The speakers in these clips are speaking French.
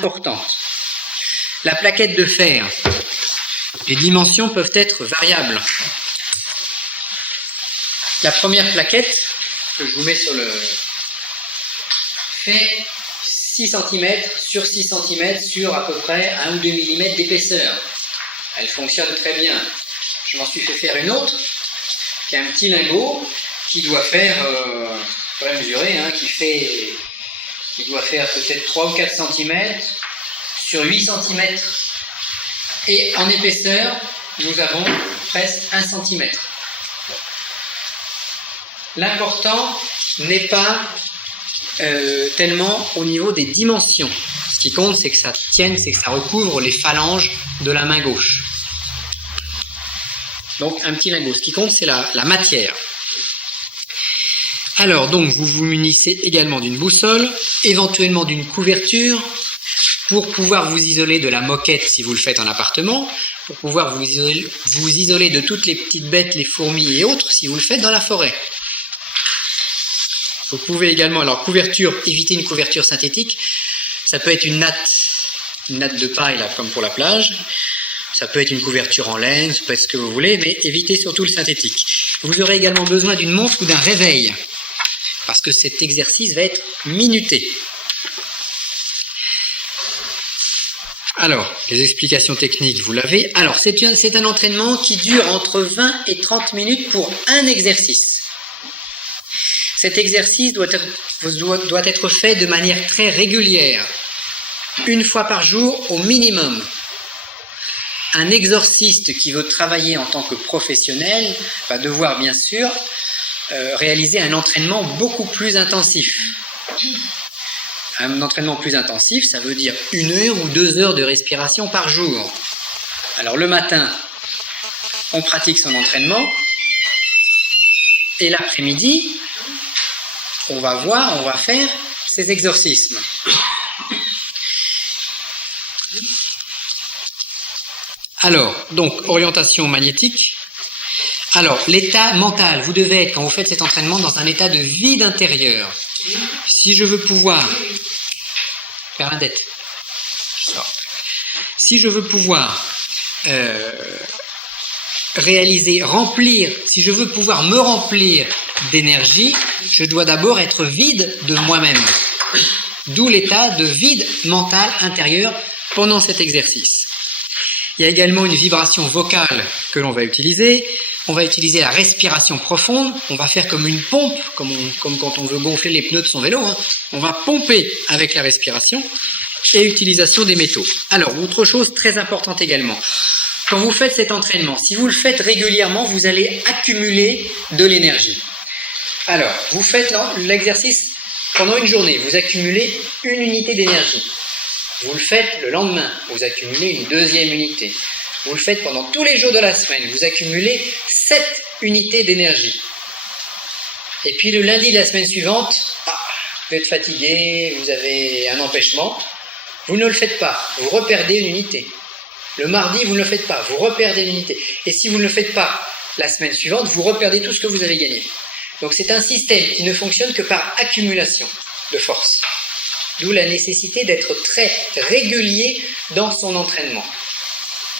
importante. La plaquette de fer, les dimensions peuvent être variables. La première plaquette, que je vous mets sur le... fait 6 cm sur 6 cm sur à peu près 1 ou 2 mm d'épaisseur. Elle fonctionne très bien. Je m'en suis fait faire une autre, qui a un petit lingot, qui doit faire, je pourrais mesurer, hein, qui doit faire peut-être 3 ou 4 cm sur 8 cm. Et en épaisseur, nous avons presque 1 cm. L'important n'est pas tellement au niveau des dimensions. Ce qui compte, c'est que ça tienne, c'est que ça recouvre les phalanges de la main gauche. Donc un petit lingot. Ce qui compte, c'est la matière. Alors, donc, vous vous munissez également d'une boussole, éventuellement d'une couverture, pour pouvoir vous isoler de la moquette si vous le faites en appartement, pour pouvoir vous isoler de toutes les petites bêtes, les fourmis et autres, si vous le faites dans la forêt. Vous pouvez également, alors couverture, éviter une couverture synthétique, ça peut être une natte de paille, là, comme pour la plage, ça peut être une couverture en laine, ça peut être ce que vous voulez, mais évitez surtout le synthétique. Vous aurez également besoin d'une montre ou d'un réveil, parce que cet exercice va être minuté. Alors, les explications techniques, vous l'avez. Alors, c'est un entraînement qui dure entre 20 et 30 minutes pour un exercice. Cet exercice doit être fait de manière très régulière, une fois par jour au minimum. Un exorciste qui veut travailler en tant que professionnel va devoir bien sûr réaliser un entraînement beaucoup plus intensif. Un entraînement plus intensif, ça veut dire 1 heure ou 2 heures de respiration par jour. Alors le matin, on pratique son entraînement et l'après-midi, on va faire ces exorcismes. Alors, donc, orientation magnétique. Alors, l'état mental, vous devez être, quand vous faites cet entraînement, dans un état de vide intérieur. Si je veux pouvoir... Bernadette. Si je veux pouvoir si je veux pouvoir me remplir d'énergie, je dois d'abord être vide de moi-même. D'où l'état de vide mental intérieur pendant cet exercice. Il y a également une vibration vocale que l'on va utiliser. On va utiliser la respiration profonde. On va faire comme une pompe, comme quand on veut gonfler les pneus de son vélo. Hein. On va pomper avec la respiration et utilisation des métaux. Alors, autre chose très importante également. Quand vous faites cet entraînement, si vous le faites régulièrement, vous allez accumuler de l'énergie. Alors, vous faites l'exercice pendant une journée. Vous accumulez une unité d'énergie. Vous le faites le lendemain, vous accumulez une deuxième unité. Vous le faites pendant tous les jours de la semaine, vous accumulez 7 unités d'énergie. Et puis le lundi de la semaine suivante, vous êtes fatigué, vous avez un empêchement, vous ne le faites pas, vous reperdez une unité. Le mardi, vous ne le faites pas, vous reperdez une unité. Et si vous ne le faites pas la semaine suivante, vous reperdez tout ce que vous avez gagné. Donc c'est un système qui ne fonctionne que par accumulation de force. D'où la nécessité d'être très régulier dans son entraînement.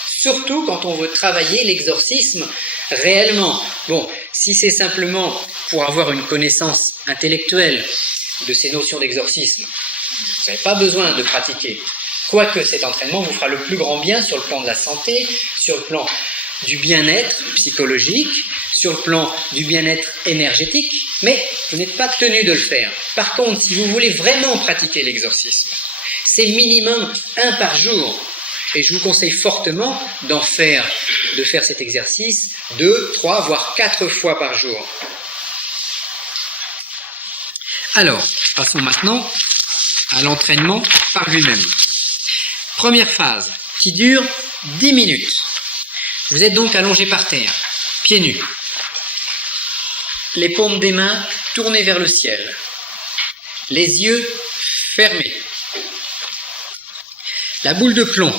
Surtout quand on veut travailler l'exorcisme réellement. Bon, si c'est simplement pour avoir une connaissance intellectuelle de ces notions d'exorcisme, vous n'avez pas besoin de pratiquer. Quoique cet entraînement vous fera le plus grand bien sur le plan de la santé, sur le plan du bien-être psychologique, sur le plan du bien-être énergétique, mais vous n'êtes pas tenu de le faire. Par contre, si vous voulez vraiment pratiquer l'exorcisme, c'est minimum 1 par jour. Et je vous conseille fortement de faire cet exercice 2, 3, voire 4 fois par jour. Alors, passons maintenant à l'entraînement par lui-même. Première phase, qui dure 10 minutes. Vous êtes donc allongé par terre, pieds nus. Les paumes des mains tournées vers le ciel. Les yeux fermés. La boule de plomb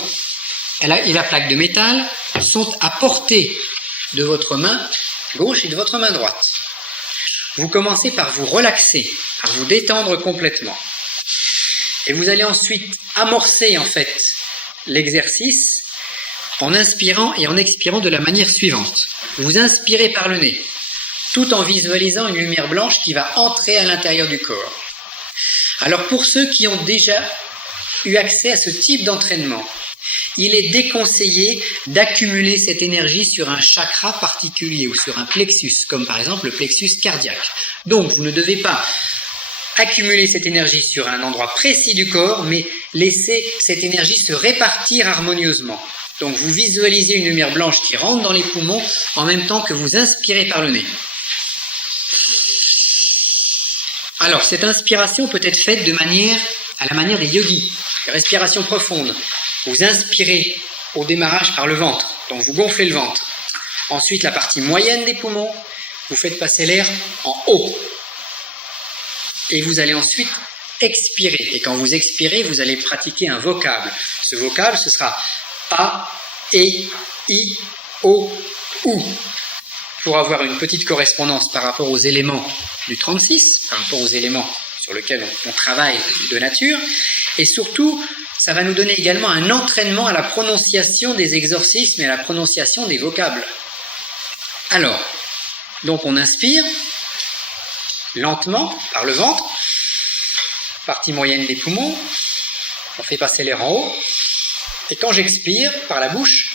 et la plaque de métal sont à portée de votre main gauche et de votre main droite. Vous commencez par vous relaxer, par vous détendre complètement. Et vous allez ensuite amorcer en fait l'exercice en inspirant et en expirant de la manière suivante. Vous inspirez par le nez, tout en visualisant une lumière blanche qui va entrer à l'intérieur du corps. Alors pour ceux qui ont déjà eu accès à ce type d'entraînement, il est déconseillé d'accumuler cette énergie sur un chakra particulier ou sur un plexus, comme par exemple le plexus cardiaque. Donc vous ne devez pas accumuler cette énergie sur un endroit précis du corps, mais laisser cette énergie se répartir harmonieusement. Donc vous visualisez une lumière blanche qui rentre dans les poumons en même temps que vous inspirez par le nez. Alors cette inspiration peut être faite à la manière des yogis, respiration profonde. Vous inspirez au démarrage par le ventre, donc vous gonflez le ventre. Ensuite la partie moyenne des poumons, vous faites passer l'air en haut. Et vous allez ensuite expirer. Et quand vous expirez, vous allez pratiquer un vocable. Ce vocable, ce sera A, E, I, O, OU. Pour avoir une petite correspondance par rapport aux éléments du 36, par rapport aux éléments sur lesquels on travaille de nature. Et surtout, ça va nous donner également un entraînement à la prononciation des exorcismes et à la prononciation des vocables. Alors, donc on inspire lentement par le ventre, partie moyenne des poumons, on fait passer l'air en haut, et quand j'expire par la bouche,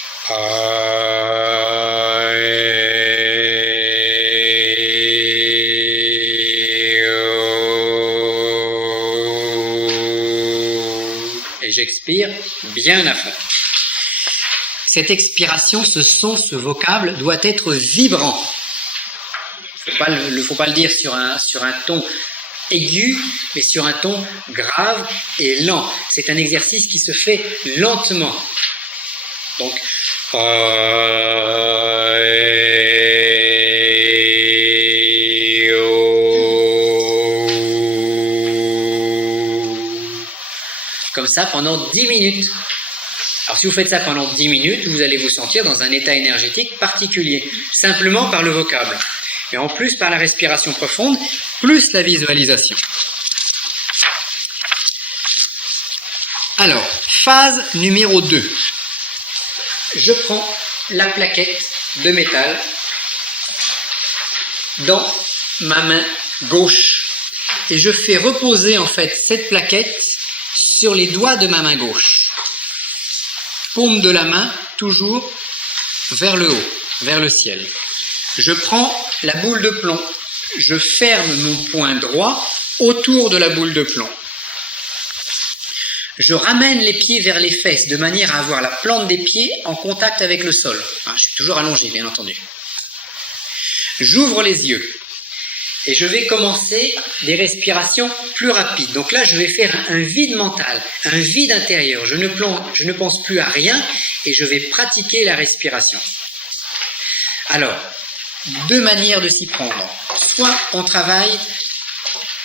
et j'expire bien à fond. Cette expiration, ce son, ce vocable doit être vibrant. Il ne faut pas le dire sur un ton aigu, mais sur un ton grave et lent. C'est un exercice qui se fait lentement. Donc, comme ça pendant 10 minutes. Alors si vous faites ça pendant 10 minutes, vous allez vous sentir dans un état énergétique particulier, simplement par le vocable. Et en plus par la respiration profonde, plus la visualisation. Alors, phase numéro 2. Je prends la plaquette de métal dans ma main gauche et je fais reposer en fait cette plaquette sur les doigts de ma main gauche. Paume de la main toujours vers le haut, vers le ciel. Je prends la boule de plomb, je ferme mon poing droit autour de la boule de plomb. Je ramène les pieds vers les fesses de manière à avoir la plante des pieds en contact avec le sol. Je suis toujours allongé, bien entendu. J'ouvre les yeux et je vais commencer des respirations plus rapides. Donc là, je vais faire un vide mental, un vide intérieur. Je ne pense plus à rien et je vais pratiquer la respiration. Alors, deux manières de s'y prendre. Soit on travaille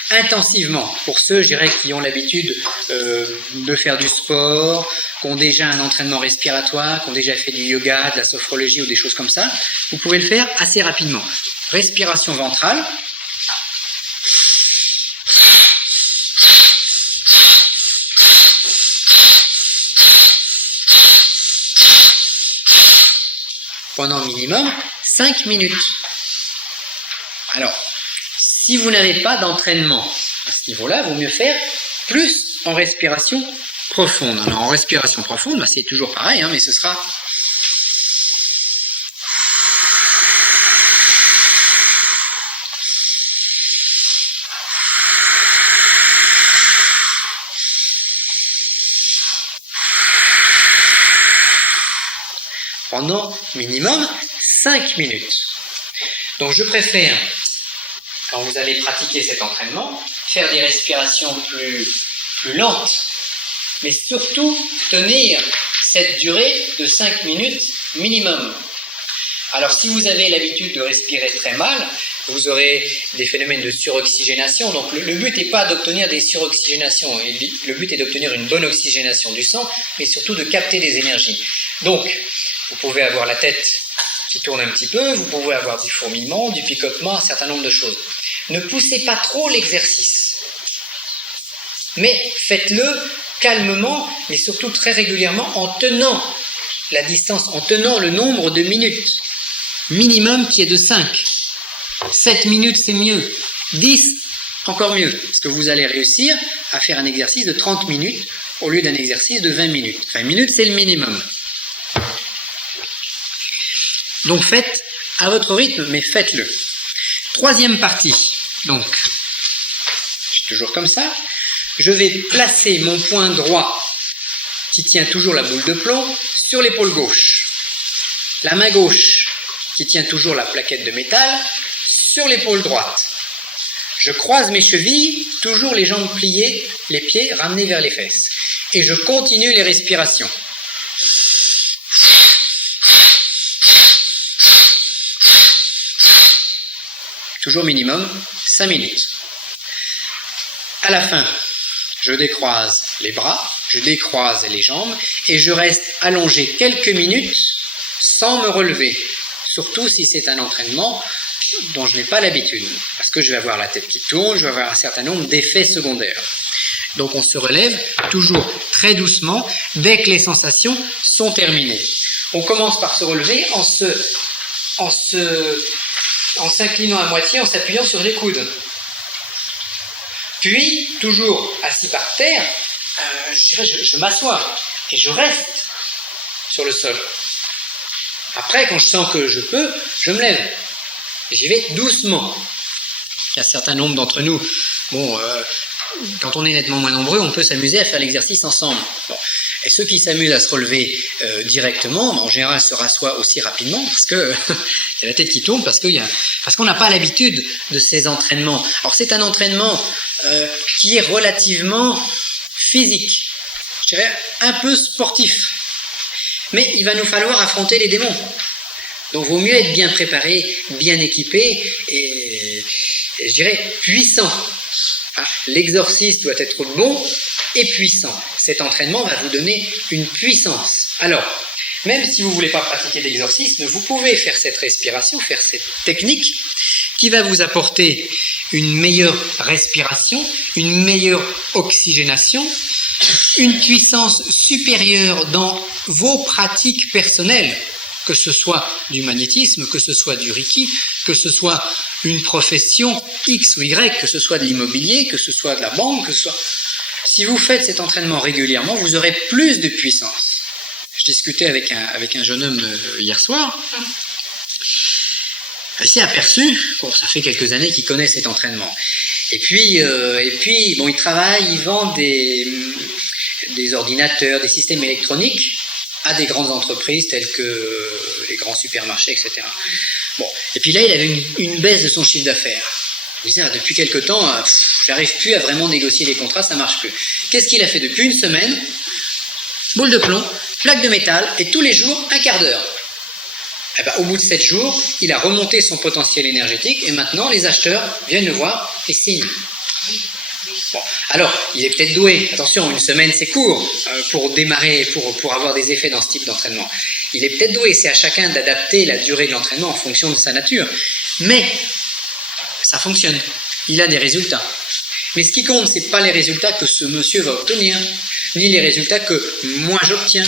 intensivement, pour ceux, je dirais, qui ont l'habitude de faire du sport, qui ont déjà un entraînement respiratoire, qui ont déjà fait du yoga, de la sophrologie ou des choses comme ça, vous pouvez le faire assez rapidement. Respiration ventrale. Pendant minimum 5 minutes. Alors, si vous n'avez pas d'entraînement à ce niveau-là, il vaut mieux faire plus en respiration profonde. Alors, en respiration profonde, c'est toujours pareil, mais ce sera... pendant minimum 5 minutes. Donc je préfère, quand vous allez pratiquer cet entraînement, faire des respirations plus lentes, mais surtout tenir cette durée de 5 minutes minimum. Alors si vous avez l'habitude de respirer très mal, vous aurez des phénomènes de suroxygénation. Donc le but n'est pas d'obtenir des suroxygénations, le but est d'obtenir une bonne oxygénation du sang, mais surtout de capter des énergies. Donc, vous pouvez avoir la tête qui tourne un petit peu, vous pouvez avoir du fourmillement, du picotement, un certain nombre de choses. Ne poussez pas trop l'exercice. Mais faites-le calmement, mais surtout très régulièrement en tenant la distance, en tenant le nombre de minutes. Minimum qui est de 5. 7 minutes, c'est mieux. 10, encore mieux. Parce que vous allez réussir à faire un exercice de 30 minutes au lieu d'un exercice de 20 minutes. 20 minutes, c'est le minimum. Donc faites à votre rythme, mais faites-le. Troisième partie. Donc, je suis toujours comme ça. Je vais placer mon poing droit, qui tient toujours la boule de plomb, sur l'épaule gauche. La main gauche, qui tient toujours la plaquette de métal, sur l'épaule droite. Je croise mes chevilles, toujours les jambes pliées, les pieds ramenés vers les fesses. Et je continue les respirations. Toujours minimum 5 minutes. À la fin, je décroise les bras, je décroise les jambes et je reste allongé quelques minutes sans me relever. Surtout si c'est un entraînement dont je n'ai pas l'habitude. Parce que je vais avoir la tête qui tourne, je vais avoir un certain nombre d'effets secondaires. Donc on se relève toujours très doucement dès que les sensations sont terminées. On commence par se relever en s'inclinant à moitié, en s'appuyant sur les coudes. Puis, toujours assis par terre, je m'assois et je reste sur le sol. Après, quand je sens que je peux, je me lève. J'y vais doucement. Il y a un certain nombre d'entre nous, quand on est nettement moins nombreux, on peut s'amuser à faire l'exercice ensemble. Bon. Et ceux qui s'amusent à se relever directement, en général, se rassoient aussi rapidement parce que c'est la tête qui tourne, parce qu'on n'a pas l'habitude de ces entraînements. Alors c'est un entraînement qui est relativement physique, je dirais un peu sportif. Mais il va nous falloir affronter les démons. Donc il vaut mieux être bien préparé, bien équipé et je dirais puissant. L'exorcisme doit être bon et puissant. Cet entraînement va vous donner une puissance. Alors, même si vous ne voulez pas pratiquer d'exorcisme, vous pouvez faire cette respiration, faire cette technique qui va vous apporter une meilleure respiration, une meilleure oxygénation, une puissance supérieure dans vos pratiques personnelles, que ce soit du magnétisme, que ce soit du Reiki, que ce soit une profession X ou Y, que ce soit de l'immobilier, que ce soit de la banque, que ce soit... Si vous faites cet entraînement régulièrement, vous aurez plus de puissance. Je discutais avec un jeune homme hier soir. Il s'est aperçu, ça fait quelques années qu'il connaît cet entraînement. Et puis, il travaille, il vend des ordinateurs, des systèmes électroniques à des grandes entreprises telles que les grands supermarchés, etc. Bon. Et puis là, il avait une baisse de son chiffre d'affaires. Il disait, depuis quelque temps, j'arrive plus à vraiment négocier les contrats, ça marche plus. Qu'est-ce qu'il a fait depuis une semaine? Boule de plomb, plaque de métal, et tous les jours, un quart d'heure. Au bout de 7 jours, il a remonté son potentiel énergétique, et maintenant, les acheteurs viennent le voir et signent. Bon, alors, il est peut-être doué. Attention, une semaine, c'est court pour démarrer, pour avoir des effets dans ce type d'entraînement. Il est peut-être doué, c'est à chacun d'adapter la durée de l'entraînement en fonction de sa nature. Mais ça fonctionne. Il a des résultats. Mais ce qui compte, ce n'est pas les résultats que ce monsieur va obtenir, ni les résultats que moi j'obtiens,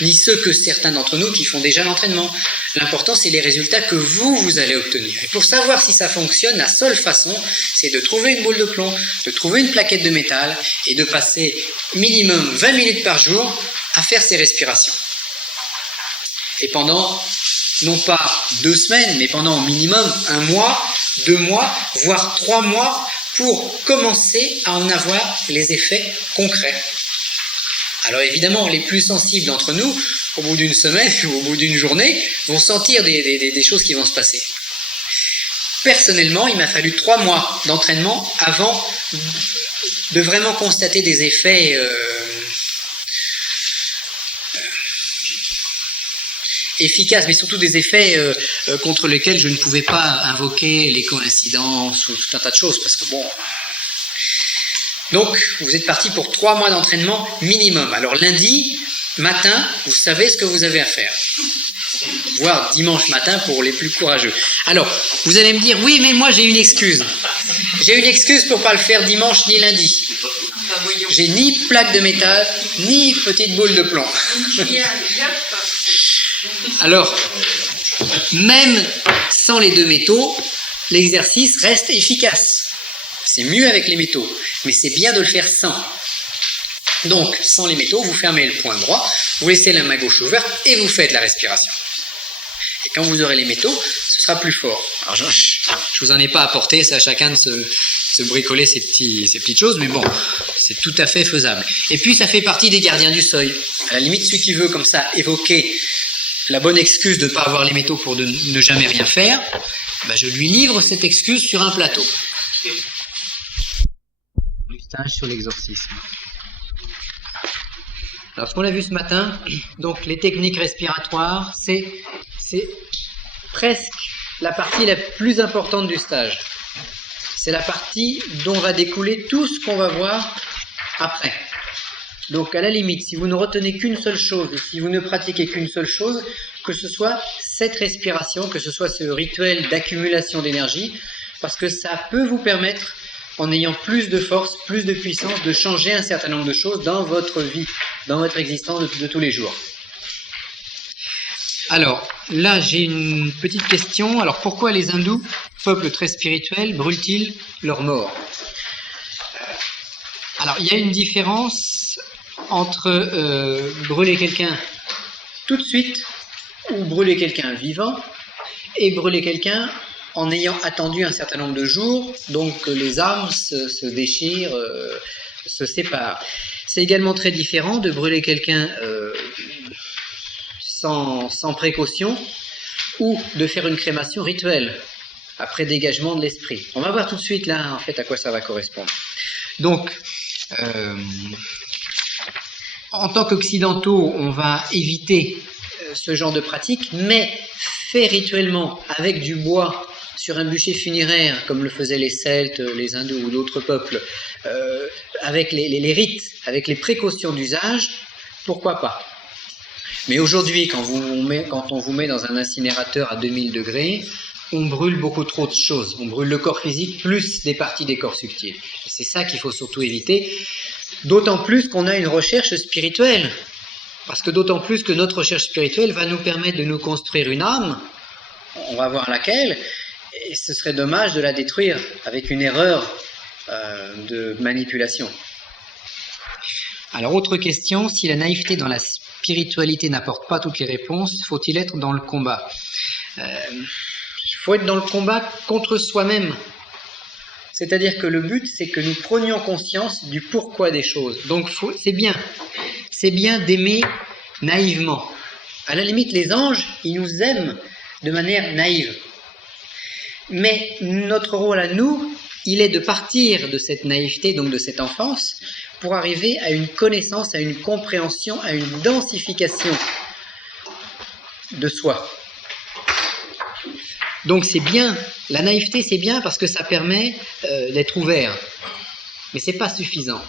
ni ceux que certains d'entre nous qui font déjà l'entraînement. L'important, c'est les résultats que vous allez obtenir. Et pour savoir si ça fonctionne, la seule façon, c'est de trouver une boule de plomb, de trouver une plaquette de métal et de passer minimum 20 minutes par jour à faire ces respirations. Et pendant, non pas 2 semaines, mais pendant au minimum 1 mois, 2 mois, voire 3 mois, pour commencer à en avoir les effets concrets. Alors évidemment, les plus sensibles d'entre nous, au bout d'une semaine ou au bout d'une journée, vont sentir des choses qui vont se passer. Personnellement, il m'a fallu 3 mois d'entraînement avant de vraiment constater des effets efficaces, mais surtout des effets contre lesquels je ne pouvais pas invoquer les coïncidences ou tout un tas de choses, parce que bon... Donc, vous êtes parti pour 3 mois d'entraînement minimum. Alors lundi matin, vous savez ce que vous avez à faire. Voire dimanche matin pour les plus courageux. Alors, vous allez me dire, oui, mais moi j'ai une excuse. J'ai une excuse pour ne pas le faire dimanche ni lundi. bouillon. J'ai ni plaque de métal, ni petite boule de plomb. Alors, même sans les deux métaux, l'exercice reste efficace. C'est mieux avec les métaux, mais c'est bien de le faire sans. Donc, sans les métaux, vous fermez le poing droit, vous laissez la main gauche ouverte et vous faites la respiration. Et quand vous aurez les métaux, ce sera plus fort. Alors, je vous en ai pas apporté, c'est à chacun de se bricoler ces petites choses, mais bon, c'est tout à fait faisable. Et puis, ça fait partie des gardiens du seuil. À la limite, celui qui veut comme ça évoquer la bonne excuse de ne pas avoir les métaux pour ne jamais rien faire, ben je lui livre cette excuse sur un plateau. Du stage sur l'exorcisme. Alors, ce qu'on a vu ce matin, donc les techniques respiratoires, c'est presque la partie la plus importante du stage. C'est la partie dont va découler tout ce qu'on va voir après. Donc, à la limite, si vous ne retenez qu'une seule chose, si vous ne pratiquez qu'une seule chose, que ce soit cette respiration, que ce soit ce rituel d'accumulation d'énergie, parce que ça peut vous permettre, en ayant plus de force, plus de puissance, de changer un certain nombre de choses dans votre vie, dans votre existence de tous les jours. Alors, là, j'ai une petite question. Alors, pourquoi les hindous, peuple très spirituel, brûlent-ils leurs morts? Alors, il y a une différence entre brûler quelqu'un tout de suite ou brûler quelqu'un vivant et brûler quelqu'un en ayant attendu un certain nombre de jours, donc les âmes se déchirent, se séparent. C'est également très différent de brûler quelqu'un sans précaution ou de faire une crémation rituelle après dégagement de l'esprit. On va voir tout de suite là en fait à quoi ça va correspondre. Donc, en tant qu'occidentaux, on va éviter ce genre de pratique, mais fait rituellement avec du bois sur un bûcher funéraire, comme le faisaient les Celtes, les Hindous ou d'autres peuples, avec les rites, avec les précautions d'usage, pourquoi pas? Mais aujourd'hui, quand on vous met dans un incinérateur à 2000 degrés, on brûle beaucoup trop de choses. On brûle le corps physique plus des parties des corps subtils. C'est ça qu'il faut surtout éviter, d'autant plus qu'on a une recherche spirituelle. Parce que d'autant plus que notre recherche spirituelle va nous permettre de nous construire une âme, on va voir laquelle, et ce serait dommage de la détruire avec une erreur de manipulation. Alors, autre question, si la naïveté dans la spiritualité n'apporte pas toutes les réponses, faut-il être dans le combat? Il faut être dans le combat contre soi-même. C'est-à-dire que le but, c'est que nous prenions conscience du pourquoi des choses. Donc, c'est bien d'aimer naïvement. À la limite, les anges, ils nous aiment de manière naïve. Mais notre rôle à nous, il est de partir de cette naïveté, donc de cette enfance, pour arriver à une connaissance, à une compréhension, à une densification de soi. Donc c'est bien, la naïveté c'est bien parce que ça permet d'être ouvert. Mais c'est pas suffisant.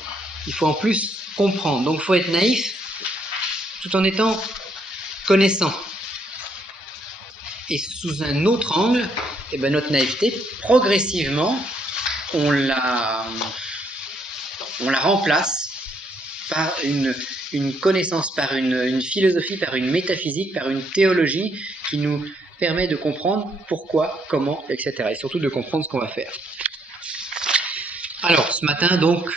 Il faut en plus comprendre. Donc il faut être naïf tout en étant connaissant. Et sous un autre angle, eh ben, notre naïveté, progressivement, on la remplace par une connaissance, par une philosophie, par une métaphysique, par une théologie qui nous permet de comprendre pourquoi, comment, etc. Et surtout de comprendre ce qu'on va faire. Alors, ce matin, donc,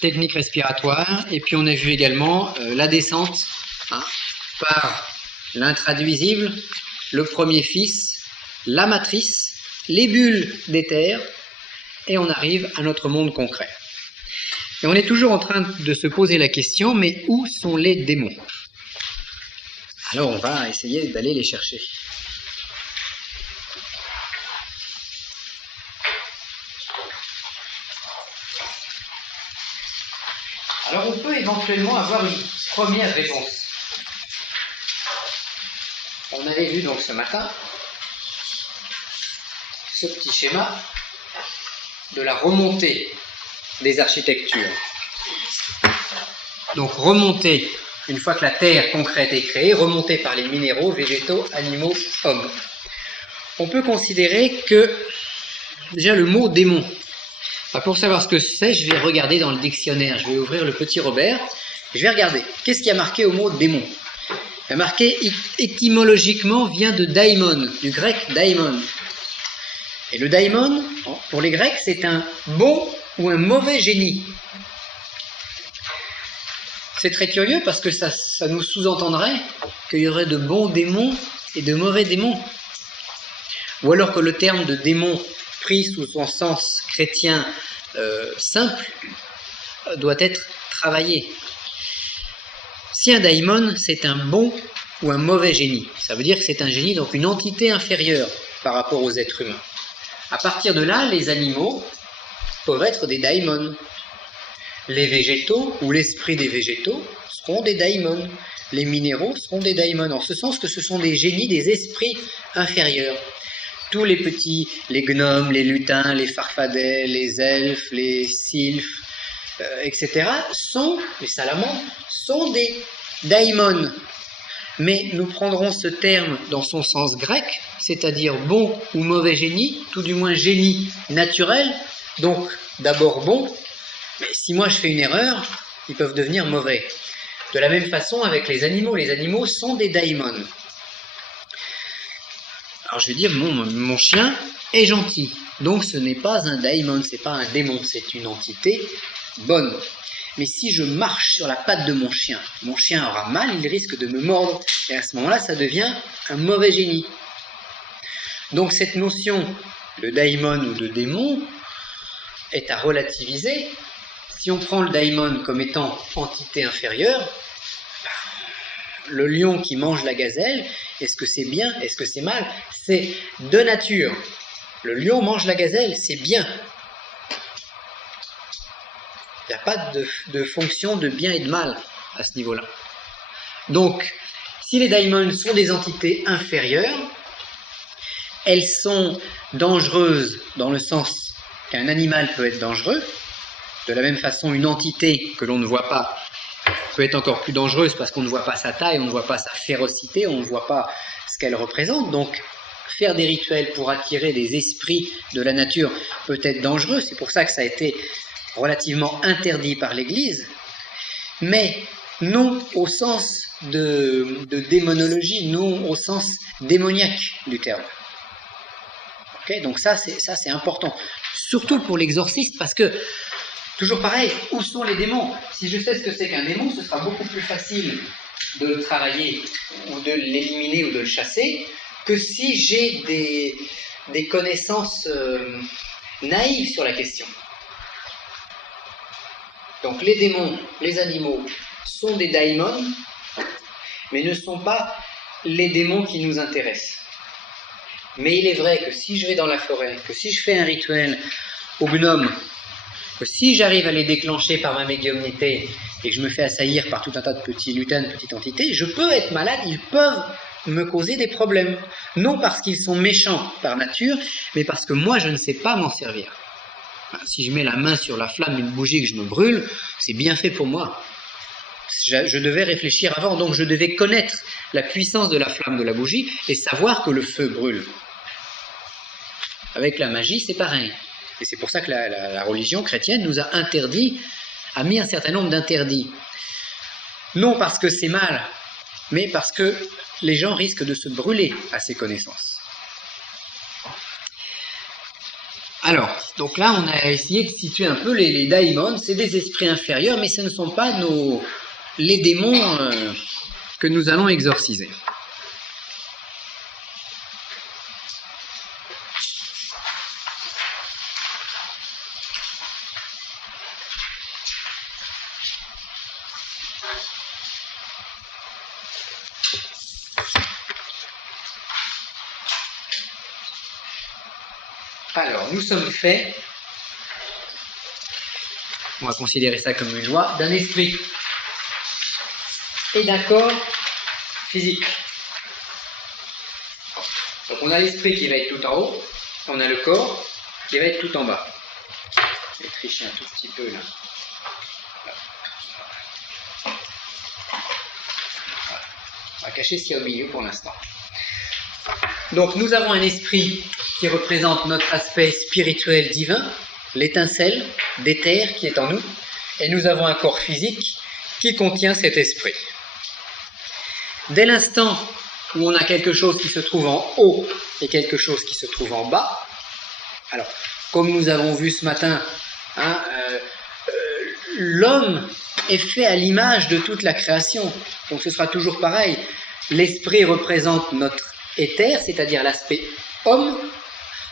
technique respiratoire, et puis on a vu également la descente par l'intraduisible, le premier fils, la matrice, les bulles d'éther, et on arrive à notre monde concret. Et on est toujours en train de se poser la question, mais où sont les démons? Alors on va essayer d'aller les chercher. Alors on peut éventuellement avoir une première réponse. On avait vu donc ce matin ce petit schéma de la remontée des architectures. Donc remontée, une fois que la terre concrète est créée, remontée par les minéraux, végétaux, animaux, hommes. On peut considérer que déjà le mot démon, Pour savoir ce que c'est, je vais regarder dans le dictionnaire. Je vais ouvrir le petit Robert. Je vais regarder. Qu'est-ce qui a marqué au mot démon? Il a marqué étymologiquement vient de daimon, du grec daimon. Et le daimon, pour les Grecs, c'est un bon ou un mauvais génie. C'est très curieux parce que ça nous sous-entendrait qu'il y aurait de bons démons et de mauvais démons. Ou alors que le terme de démon, pris sous son sens chrétien simple, doit être travaillé. Si un daimon, c'est un bon ou un mauvais génie, ça veut dire que c'est un génie, donc une entité inférieure par rapport aux êtres humains. À partir de là, les animaux peuvent être des daimons. Les végétaux ou l'esprit des végétaux seront des daimons. Les minéraux seront des daimons, en ce sens que ce sont des génies, des esprits inférieurs. Tous les petits, les gnomes, les lutins, les farfadets, les elfes, les sylphes, etc., les salamandres, sont des daimons. Mais nous prendrons ce terme dans son sens grec, c'est-à-dire bon ou mauvais génie, tout du moins génie naturel, donc d'abord bon, mais si moi je fais une erreur, ils peuvent devenir mauvais. De la même façon avec les animaux sont des daimons. Alors je vais dire, mon chien est gentil, donc ce n'est pas un daimon, c'est pas un démon, c'est une entité bonne. Mais si je marche sur la patte de mon chien aura mal, il risque de me mordre, et à ce moment-là, ça devient un mauvais génie. Donc cette notion de daimon ou de démon est à relativiser. Si on prend le daimon comme étant entité inférieure, le lion qui mange la gazelle, est-ce que c'est bien, est-ce que c'est mal? C'est de nature. Le lion mange la gazelle, c'est bien. Il n'y a pas de fonction de bien et de mal à ce niveau-là. Donc, si les daimons sont des entités inférieures, elles sont dangereuses dans le sens qu'un animal peut être dangereux. De la même façon, une entité que l'on ne voit pas peut être encore plus dangereuse parce qu'on ne voit pas sa taille, on ne voit pas sa férocité, on ne voit pas ce qu'elle représente. Donc, faire des rituels pour attirer des esprits de la nature peut être dangereux. C'est pour ça que ça a été relativement interdit par l'Église, mais non au sens de démonologie, non au sens démoniaque du terme. Okay, donc ça c'est important, surtout pour l'exorciste, parce que, toujours pareil, où sont les démons? Si je sais ce que c'est qu'un démon, ce sera beaucoup plus facile de le travailler, ou de l'éliminer, ou de le chasser, que si j'ai des connaissances naïves sur la question. Donc les démons, les animaux sont des daimons, mais ne sont pas les démons qui nous intéressent. Mais il est vrai que si je vais dans la forêt, que si je fais un rituel aux gnomes, que si j'arrive à les déclencher par ma médiumnité et que je me fais assaillir par tout un tas de petits lutins, de petites entités, je peux être malade, ils peuvent me causer des problèmes. Non parce qu'ils sont méchants par nature, mais parce que moi je ne sais pas m'en servir. Si je mets la main sur la flamme d'une bougie que je me brûle, c'est bien fait pour moi. Je devais réfléchir avant, donc je devais connaître la puissance de la flamme de la bougie et savoir que le feu brûle. Avec la magie, c'est pareil. Et c'est pour ça que la religion chrétienne nous a mis un certain nombre d'interdits. Non parce que c'est mal, mais parce que les gens risquent de se brûler à ces connaissances. Alors, donc là, on a essayé de situer un peu les daimons. C'est des esprits inférieurs, mais ce ne sont pas les démons que nous allons exorciser. Alors, nous sommes faits, on va considérer ça comme une loi, d'un esprit et d'un corps physique. Donc on a l'esprit qui va être tout en haut, on a le corps qui va être tout en bas. Je vais tricher un tout petit peu là. On va cacher ce qu'il y a au milieu pour l'instant. Donc nous avons un esprit qui représente notre aspect spirituel divin, l'étincelle d'éther qui est en nous, et nous avons un corps physique qui contient cet esprit. Dès l'instant où on a quelque chose qui se trouve en haut et quelque chose qui se trouve en bas, alors, comme nous avons vu ce matin, l'homme est fait à l'image de toute la création. Donc ce sera toujours pareil. L'esprit représente notre éther, c'est-à-dire l'aspect homme,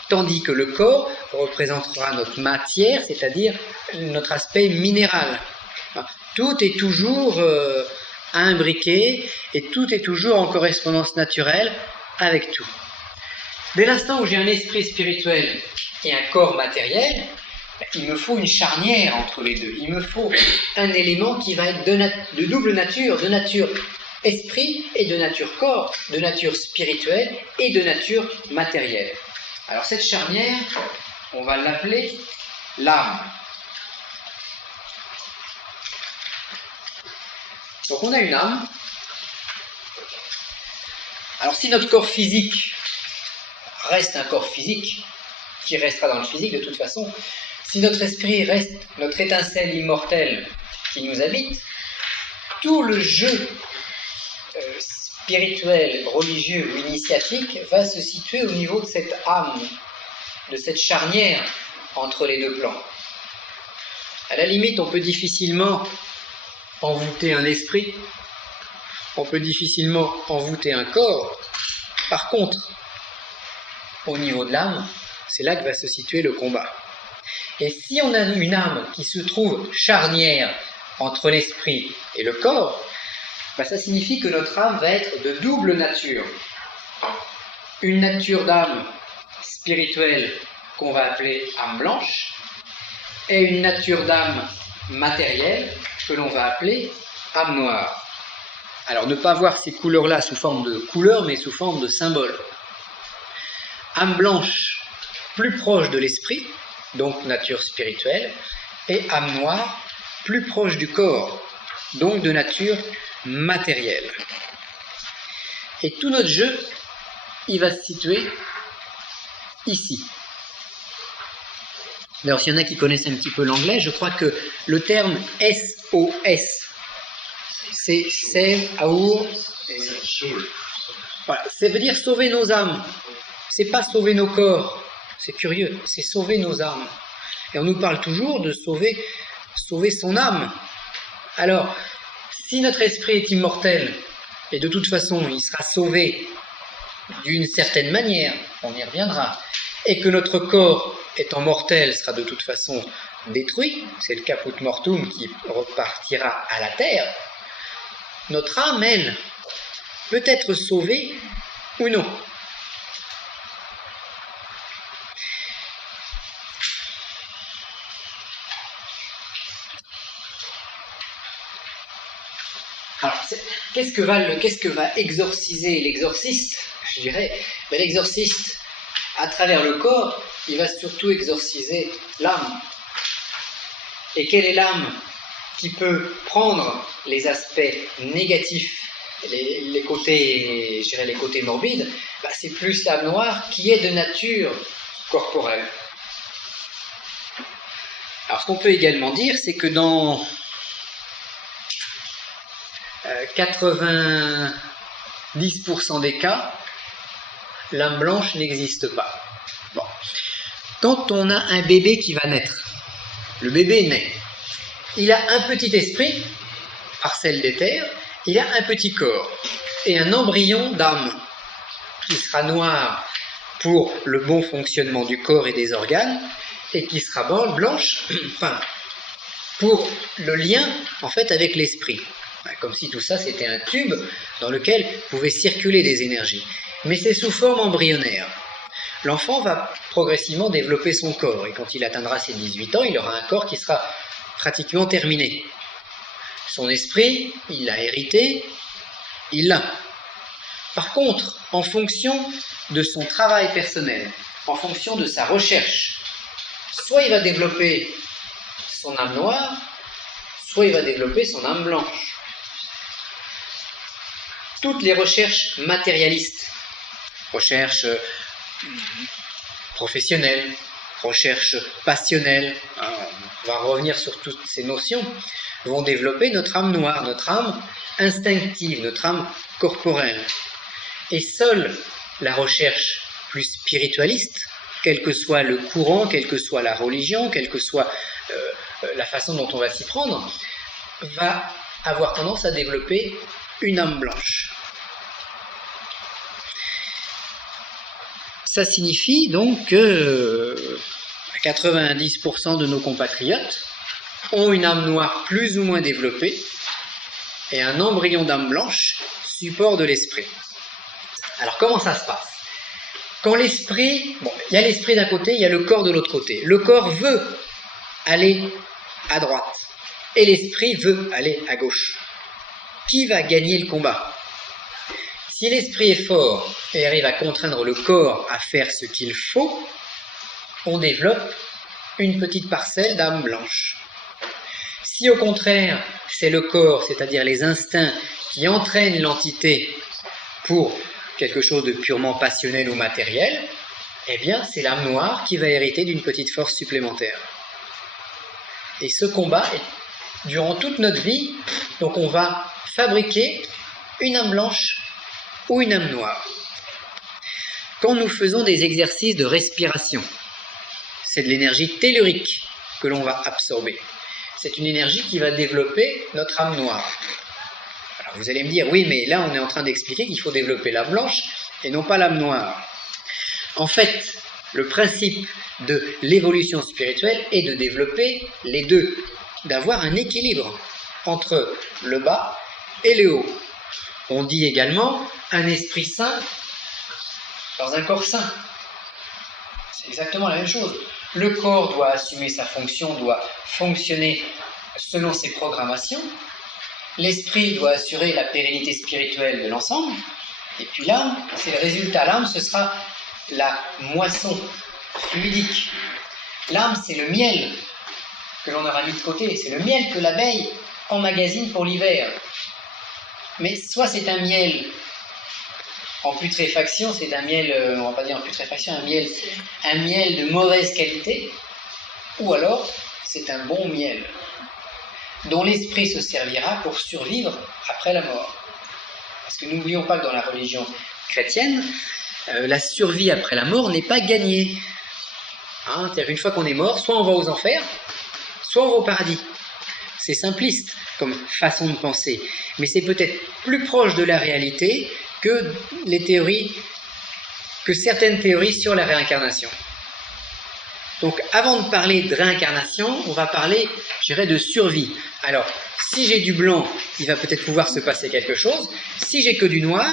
tandis que le corps représentera notre matière, c'est-à-dire notre aspect minéral. Tout est toujours imbriqué et tout est toujours en correspondance naturelle avec tout. Dès l'instant où j'ai un esprit spirituel et un corps matériel, il me faut une charnière entre les deux. Il me faut un élément qui va être de double nature, de nature esprit et de nature corps, de nature spirituelle et de nature matérielle. Alors cette charnière, on va l'appeler l'âme. Donc on a une âme. Alors si notre corps physique reste un corps physique, qui restera dans le physique de toute façon, si notre esprit reste notre étincelle immortelle qui nous habite, tout le jeu spirituel, religieux ou initiatique va se situer au niveau de cette âme, de cette charnière entre les deux plans. À la limite, on peut difficilement envoûter un esprit, on peut difficilement envoûter un corps. Par contre, au niveau de l'âme, c'est là que va se situer le combat. Et si on a une âme qui se trouve charnière entre l'esprit et le corps, ça signifie que notre âme va être de double nature. Une nature d'âme spirituelle qu'on va appeler âme blanche, et une nature d'âme matérielle que l'on va appeler âme noire. Alors ne pas voir ces couleurs-là sous forme de couleurs, mais sous forme de symboles. Âme blanche, plus proche de l'esprit, donc nature spirituelle, et âme noire, plus proche du corps, donc de nature matérielle. Et tout notre jeu, il va se situer ici. D'ailleurs, s'il y en a qui connaissent un petit peu l'anglais, je crois que le terme SOS, c'est Save Our, voilà, ça veut dire sauver nos âmes. C'est pas sauver nos corps, c'est curieux, c'est sauver nos âmes. Et on nous parle toujours de sauver son âme. Alors, si notre esprit est immortel, et de toute façon il sera sauvé d'une certaine manière, on y reviendra, et que notre corps étant mortel sera de toute façon détruit, c'est le caput mortum qui repartira à la terre, notre âme, elle, peut être sauvée ou non. Alors, qu'est-ce que va exorciser l'exorciste, je dirais? L'exorciste, à travers le corps, il va surtout exorciser l'âme. Et quelle est l'âme qui peut prendre les aspects négatifs, les côtés, je dirais les côtés morbides? C'est plus l'âme noire qui est de nature corporelle. Alors, ce qu'on peut également dire, c'est que dans 90% des cas, l'âme blanche n'existe pas. Bon. Quand on a un bébé qui va naître, le bébé naît, il a un petit esprit, parcelle d'éther, il a un petit corps et un embryon d'âme qui sera noir pour le bon fonctionnement du corps et des organes et qui sera blanche pour le lien en fait avec l'esprit. Comme si tout ça c'était un tube dans lequel pouvaient circuler des énergies. Mais c'est sous forme embryonnaire. L'enfant va progressivement développer son corps et quand il atteindra ses 18 ans, il aura un corps qui sera pratiquement terminé. Son esprit, il l'a hérité, il l'a. Par contre, en fonction de son travail personnel, en fonction de sa recherche, soit il va développer son âme noire, soit il va développer son âme blanche. Toutes les recherches matérialistes, recherches professionnelles, recherches passionnelles, on va revenir sur toutes ces notions, vont développer notre âme noire, notre âme instinctive, notre âme corporelle. Et seule la recherche plus spiritualiste, quel que soit le courant, quelle que soit la religion, quelle que soit la façon dont on va s'y prendre, va avoir tendance à développer une âme blanche. Ça signifie donc que 90% de nos compatriotes ont une âme noire plus ou moins développée et un embryon d'âme blanche, support de l'esprit. Alors comment ça se passe? Quand l'esprit, il y a l'esprit d'un côté, il y a le corps de l'autre côté. Le corps veut aller à droite et l'esprit veut aller à gauche. Qui va gagner le combat? Si l'esprit est fort et arrive à contraindre le corps à faire ce qu'il faut, on développe une petite parcelle d'âme blanche. Si au contraire, c'est le corps, c'est-à-dire les instincts, qui entraînent l'entité pour quelque chose de purement passionnel ou matériel, eh bien c'est l'âme noire qui va hériter d'une petite force supplémentaire. Et ce combat est durant toute notre vie, donc on va fabriquer une âme blanche ou une âme noire. Quand nous faisons des exercices de respiration, c'est de l'énergie tellurique que l'on va absorber. C'est une énergie qui va développer notre âme noire. Alors vous allez me dire, oui, mais là on est en train d'expliquer qu'il faut développer l'âme blanche et non pas l'âme noire. En fait, le principe de l'évolution spirituelle est de développer les deux, d'avoir un équilibre entre le bas et le haut. On dit également un esprit sain dans un corps sain. C'est exactement la même chose. Le corps doit assumer sa fonction, doit fonctionner selon ses programmations. L'esprit doit assurer la pérennité spirituelle de l'ensemble. Et puis l'âme, c'est le résultat. L'âme, ce sera la moisson fluidique. L'âme, c'est le miel que l'on aura mis de côté. C'est le miel que l'abeille emmagasine pour l'hiver. Mais soit c'est un miel en putréfaction, c'est un miel, on va pas dire en putréfaction, un miel de mauvaise qualité, ou alors c'est un bon miel dont l'esprit se servira pour survivre après la mort. Parce que n'oublions pas que dans la religion chrétienne, la survie après la mort n'est pas gagnée. C'est-à-dire une fois qu'on est mort, soit on va aux enfers, soit on va au paradis. C'est simpliste comme façon de penser, mais c'est peut-être plus proche de la réalité que certaines théories sur la réincarnation. Donc avant de parler de réincarnation, on va parler, je dirais, de survie. Alors, si j'ai du blanc, il va peut-être pouvoir se passer quelque chose. Si j'ai que du noir,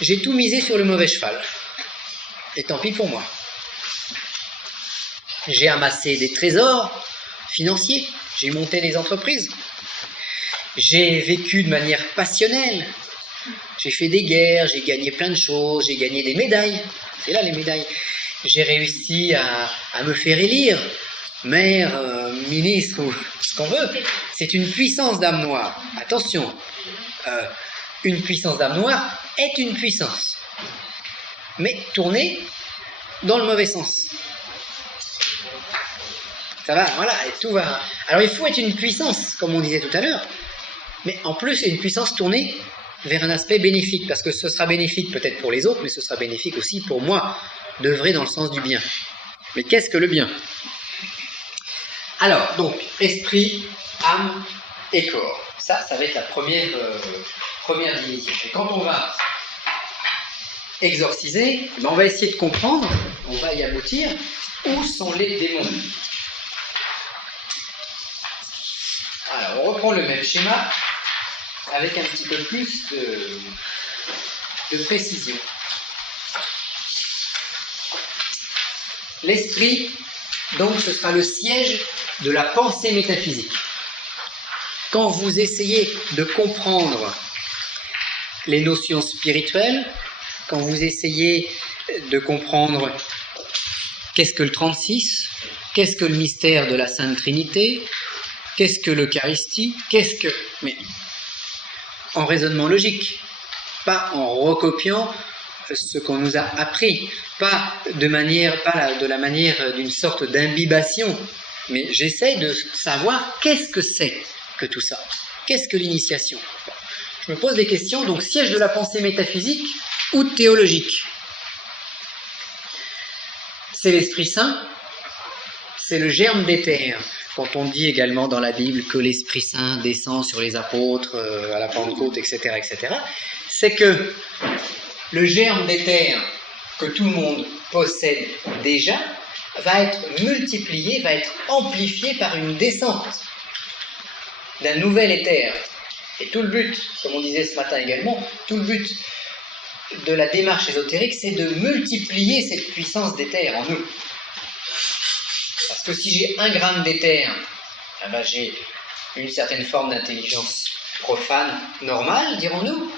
j'ai tout misé sur le mauvais cheval. Et tant pis pour moi. J'ai amassé des trésors financiers, j'ai monté des entreprises, j'ai vécu de manière passionnelle, j'ai fait des guerres, j'ai gagné plein de choses, j'ai gagné des médailles, c'est là les médailles. J'ai réussi à me faire élire, maire, ministre ou ce qu'on veut. C'est une puissance d'âme noire. Attention, une puissance d'âme noire est une puissance, mais tournée dans le mauvais sens. Ça va, voilà, et tout va. Alors il faut être une puissance, comme on disait tout à l'heure, mais en plus une puissance tournée vers un aspect bénéfique, parce que ce sera bénéfique peut-être pour les autres, mais ce sera bénéfique aussi pour moi, d'œuvrer dans le sens du bien. Mais qu'est-ce que le bien? Alors, donc, esprit, âme et corps. Ça va être la première division. Et quand on va exorciser, on va essayer de comprendre, on va y aboutir, où sont les démons. Alors, on reprend le même schéma, avec un petit peu plus de précision. L'esprit, donc, ce sera le siège de la pensée métaphysique. Quand vous essayez de comprendre les notions spirituelles, quand vous essayez de comprendre qu'est-ce que le 36, qu'est-ce que le mystère de la Sainte Trinité, qu'est-ce que l'Eucharistie, mais en raisonnement logique, pas en recopiant ce qu'on nous a appris, pas de la manière d'une sorte d'imbibation, mais j'essaye de savoir qu'est-ce que c'est que tout ça, qu'est-ce que l'initiation. Je me pose des questions, donc siège de la pensée métaphysique ou théologique. C'est l'Esprit Saint, c'est le germe d'éther. Quand on dit également dans la Bible que l'Esprit Saint descend sur les apôtres à la Pentecôte, etc., c'est que le germe d'éther que tout le monde possède déjà va être multiplié, va être amplifié par une descente d'un nouvel éther. Et tout le but, comme on disait ce matin également, tout le but de la démarche ésotérique, c'est de multiplier cette puissance d'éther en nous. Parce que si j'ai 1 gramme d'éther, eh ben j'ai une certaine forme d'intelligence profane, normale, dirons-nous.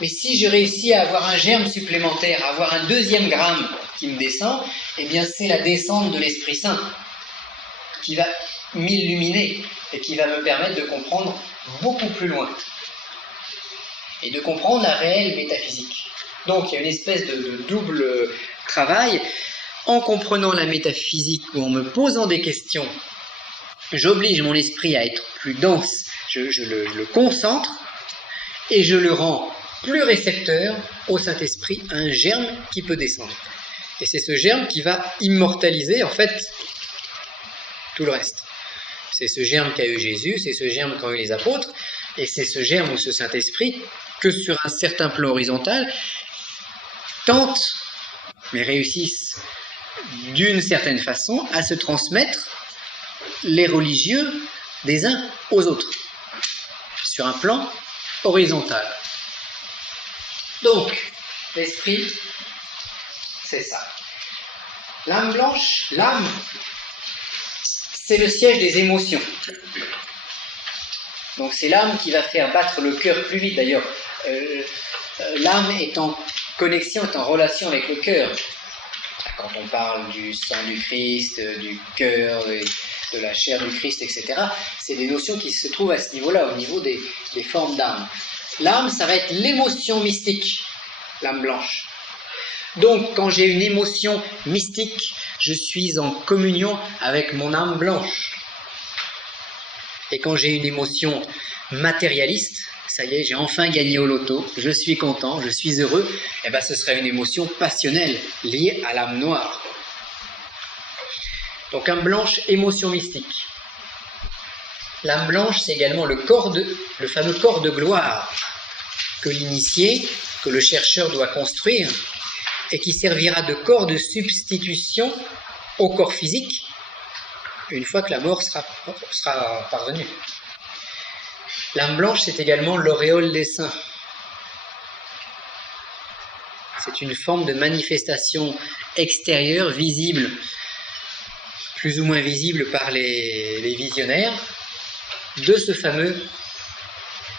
Mais si je réussis à avoir un germe supplémentaire, à avoir un 2e gramme qui me descend, eh bien c'est la descente de l'Esprit Saint qui va m'illuminer et qui va me permettre de comprendre beaucoup plus loin et de comprendre la réelle métaphysique. Donc il y a une espèce de double travail. En comprenant la métaphysique ou en me posant des questions, j'oblige mon esprit à être plus dense, je le concentre et je le rends plus récepteur au Saint-Esprit, un germe qui peut descendre. Et c'est ce germe qui va immortaliser en fait tout le reste. C'est ce germe qu'a eu Jésus, c'est ce germe qu'ont eu les apôtres, et c'est ce germe ou ce Saint-Esprit que sur un certain plan horizontal tentent, mais réussissent d'une certaine façon à se transmettre les religieux des uns aux autres, sur un plan horizontal. Donc, l'esprit, c'est ça. L'âme blanche, l'âme, c'est le siège des émotions. Donc c'est l'âme qui va faire battre le cœur plus vite. D'ailleurs, l'âme est en connexion, est en relation avec le cœur. Quand on parle du sang du Christ, du cœur, de la chair du Christ, etc., c'est des notions qui se trouvent à ce niveau-là, au niveau des formes d'âme. L'âme, ça va être l'émotion mystique, l'âme blanche. Donc, quand j'ai une émotion mystique, je suis en communion avec mon âme blanche. Et quand j'ai une émotion matérialiste, ça y est, j'ai enfin gagné au loto, je suis content, je suis heureux, et bien ce serait une émotion passionnelle liée à l'âme noire. Donc âme blanche, émotion mystique. L'âme blanche, c'est également le fameux corps de gloire que l'initié, que le chercheur doit construire, et qui servira de corps de substitution au corps physique, une fois que la mort sera parvenue. L'âme blanche, c'est également l'auréole des saints. C'est une forme de manifestation extérieure, visible, plus ou moins visible par les visionnaires, de ce fameux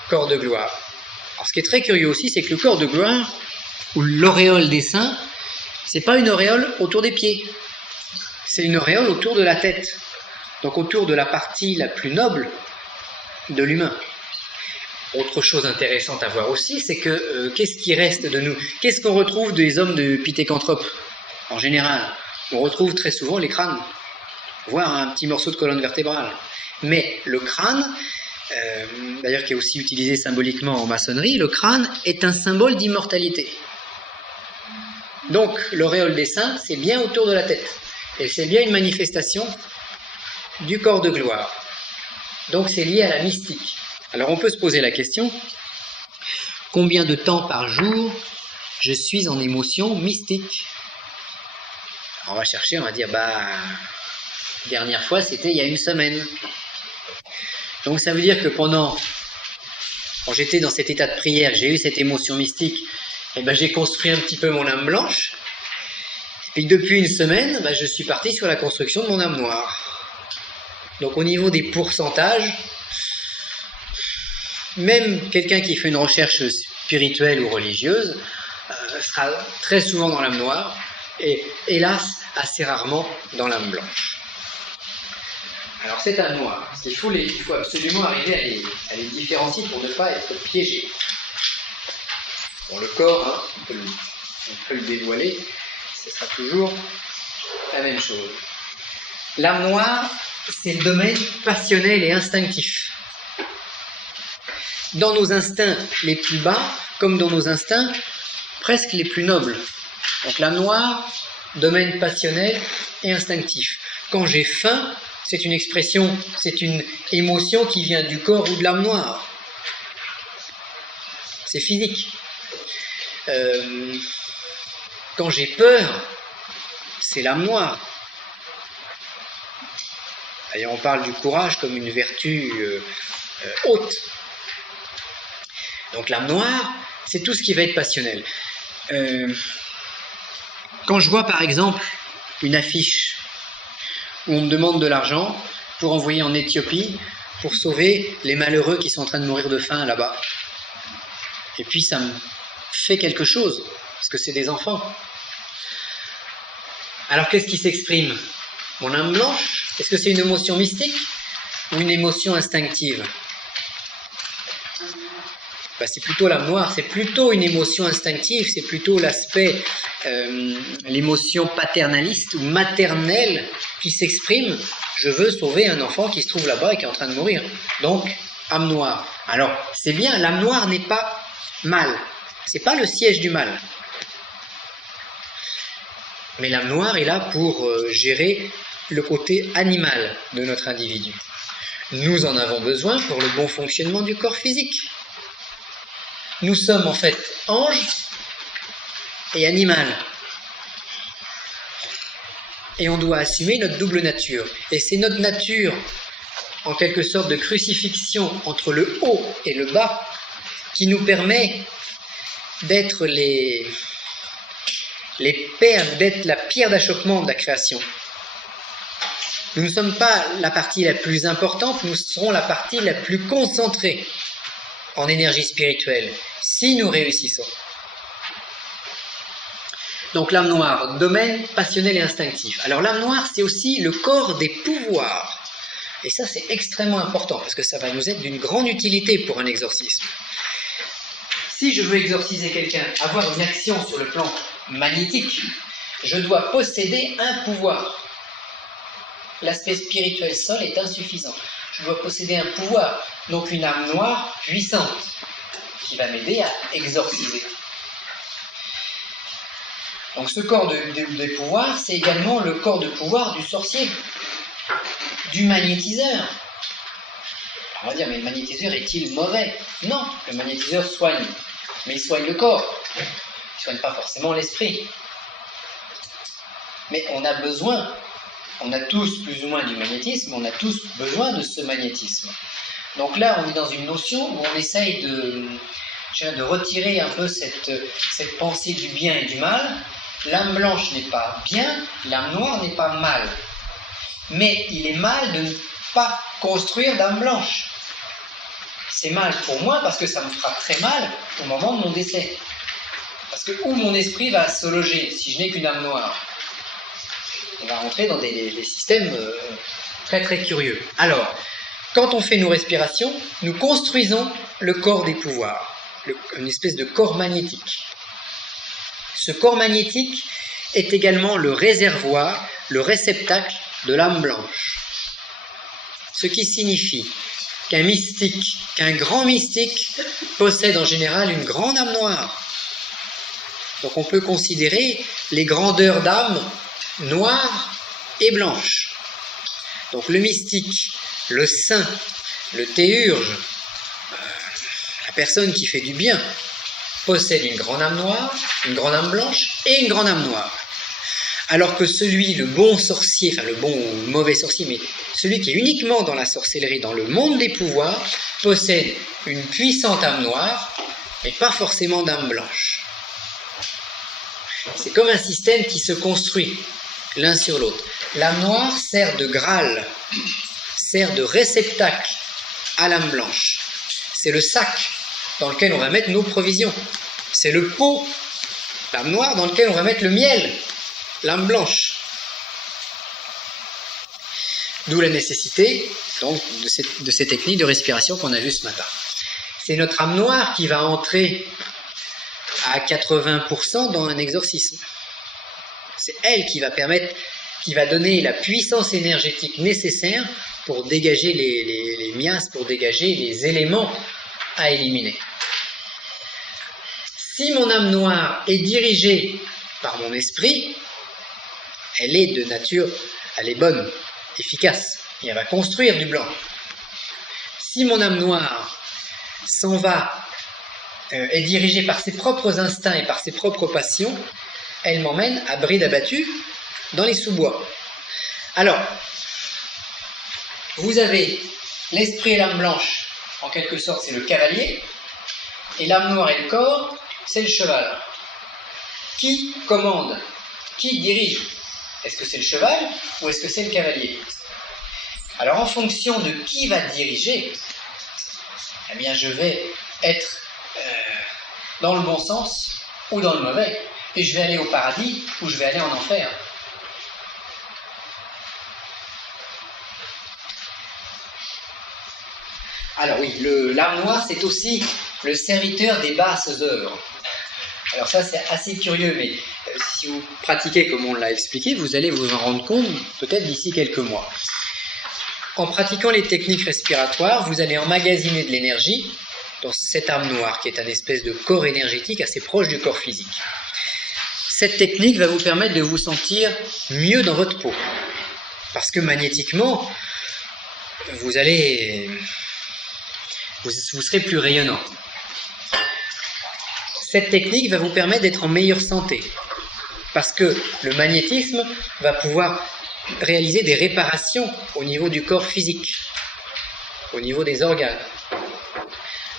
corps de gloire. Alors, ce qui est très curieux aussi, c'est que le corps de gloire, ou l'auréole des saints, c'est pas une auréole autour des pieds, c'est une auréole autour de la tête, donc autour de la partie la plus noble de l'humain. Autre chose intéressante à voir aussi, c'est que qu'est-ce qui reste de nous? Qu'est-ce qu'on retrouve des hommes de Pithecanthrope? En général, on retrouve très souvent les crânes, voire un petit morceau de colonne vertébrale. Mais le crâne, d'ailleurs qui est aussi utilisé symboliquement en maçonnerie, le crâne est un symbole d'immortalité. Donc l'auréole des saints, c'est bien autour de la tête. Et c'est bien une manifestation du corps de gloire. Donc c'est lié à la mystique. Alors on peut se poser la question, combien de temps par jour je suis en émotion mystique? On va chercher, on va dire, dernière fois c'était il y a 1 semaine. Donc ça veut dire que quand j'étais dans cet état de prière, j'ai eu cette émotion mystique, et j'ai construit un petit peu mon âme blanche, et puis depuis 1 semaine, je suis parti sur la construction de mon âme noire. Donc au niveau des pourcentages, même quelqu'un qui fait une recherche spirituelle ou religieuse sera très souvent dans l'âme noire et hélas assez rarement dans l'âme blanche. Alors cette âme noire, il faut absolument arriver à les différencier pour ne pas être piégé. Bon, le corps, on peut le on peut le dévoiler, ce sera toujours la même chose. L'âme noire, c'est le domaine passionnel et instinctif. Dans nos instincts les plus bas, comme dans nos instincts presque les plus nobles. Donc l'âme noire, domaine passionnel et instinctif. Quand j'ai faim, c'est une expression, c'est une émotion qui vient du corps ou de l'âme noire. C'est physique. Quand j'ai peur, c'est l'âme noire. D'ailleurs, on parle du courage comme une vertu haute. Donc l'âme noire, c'est tout ce qui va être passionnel. Quand je vois par exemple une affiche où on me demande de l'argent pour envoyer en Éthiopie pour sauver les malheureux qui sont en train de mourir de faim là-bas. Et puis ça me fait quelque chose, parce que c'est des enfants. Alors qu'est-ce qui s'exprime? Mon âme blanche? Est-ce que c'est une émotion mystique ou une émotion instinctive? C'est plutôt l'âme noire, c'est plutôt une émotion instinctive, c'est plutôt l'aspect, l'émotion paternaliste ou maternelle qui s'exprime. Je veux sauver un enfant qui se trouve là-bas et qui est en train de mourir. Donc, âme noire. Alors, c'est bien, l'âme noire n'est pas mal. C'est pas le siège du mal. Mais l'âme noire est là pour gérer le côté animal de notre individu. Nous en avons besoin pour le bon fonctionnement du corps physique. Nous sommes en fait anges et animal. Et on doit assumer notre double nature. Et c'est notre nature, en quelque sorte de crucifixion entre le haut et le bas, qui nous permet d'être d'être la pierre d'achoppement de la création. Nous ne sommes pas la partie la plus importante, nous serons la partie la plus concentrée en énergie spirituelle, si nous réussissons. Donc l'âme noire, domaine passionnel et instinctif. Alors l'âme noire, c'est aussi le corps des pouvoirs. Et ça, c'est extrêmement important, parce que ça va nous être d'une grande utilité pour un exorcisme. Si je veux exorciser quelqu'un, avoir une action sur le plan magnétique, je dois posséder un pouvoir. L'aspect spirituel seul est insuffisant. Je dois posséder un pouvoir, donc une âme noire puissante, qui va m'aider à exorciser. Donc ce corps des pouvoirs, c'est également le corps de pouvoir du sorcier, du magnétiseur. On va dire, mais le magnétiseur est-il mauvais? Non, le magnétiseur soigne, mais il soigne le corps, il ne soigne pas forcément l'esprit. Mais on a besoin, on a tous plus ou moins du magnétisme, on a tous besoin de ce magnétisme. Donc là, on est dans une notion où on essaye de retirer un peu cette pensée du bien et du mal. L'âme blanche n'est pas bien, l'âme noire n'est pas mal. Mais il est mal de ne pas construire d'âme blanche. C'est mal pour moi parce que ça me fera très mal au moment de mon décès. Parce que où mon esprit va se loger si je n'ai qu'une âme noire? On va rentrer dans des systèmes très très curieux. Alors, quand on fait nos respirations, nous construisons le corps des pouvoirs, une espèce de corps magnétique. Ce corps magnétique est également le réservoir, le réceptacle de l'âme blanche. Ce qui signifie qu'un mystique, qu'un grand mystique possède en général une grande âme noire. Donc on peut considérer les grandeurs d'âme noire et blanche. Donc le mystique, le saint, le théurge, la personne qui fait du bien, possède une grande âme noire, une grande âme blanche et une grande âme noire. Alors que le bon sorcier, enfin le bon ou le mauvais sorcier, mais celui qui est uniquement dans la sorcellerie, dans le monde des pouvoirs, possède une puissante âme noire, mais pas forcément d'âme blanche. C'est comme un système qui se construit l'un sur l'autre. L'âme noire sert de Graal, sert de réceptacle à l'âme blanche. C'est le sac dans lequel on va mettre nos provisions. C'est le pot, l'âme noire, dans lequel on va mettre le miel, l'âme blanche. D'où la nécessité donc, de ces techniques de respiration qu'on a vues ce matin. C'est notre âme noire qui va entrer à 80% dans un exorcisme. C'est elle qui va donner la puissance énergétique nécessaire pour dégager les miasmes, pour dégager les éléments à éliminer. Si mon âme noire est dirigée par mon esprit, elle est de nature, elle est bonne, efficace, et elle va construire du blanc. Si mon âme noire s'en va, est dirigée par ses propres instincts et par ses propres passions, elle m'emmène à bride abattue dans les sous-bois. Alors, vous avez l'esprit et l'âme blanche, en quelque sorte c'est le cavalier, et l'âme noire et le corps, c'est le cheval. Qui commande? Qui dirige? Est-ce que c'est le cheval ou est-ce que c'est le cavalier? Alors en fonction de qui va diriger, eh bien je vais être dans le bon sens ou dans le mauvais, et je vais aller au paradis ou je vais aller en enfer. Alors oui, l'âme noire, c'est aussi le serviteur des basses œuvres. Alors ça, c'est assez curieux, mais si vous pratiquez comme on l'a expliqué, vous allez vous en rendre compte peut-être d'ici quelques mois. En pratiquant les techniques respiratoires, vous allez emmagasiner de l'énergie dans cette âme noire, qui est un espèce de corps énergétique assez proche du corps physique. Cette technique va vous permettre de vous sentir mieux dans votre peau, parce que magnétiquement, vous serez plus rayonnant. Cette technique va vous permettre d'être en meilleure santé, parce que le magnétisme va pouvoir réaliser des réparations au niveau du corps physique, au niveau des organes.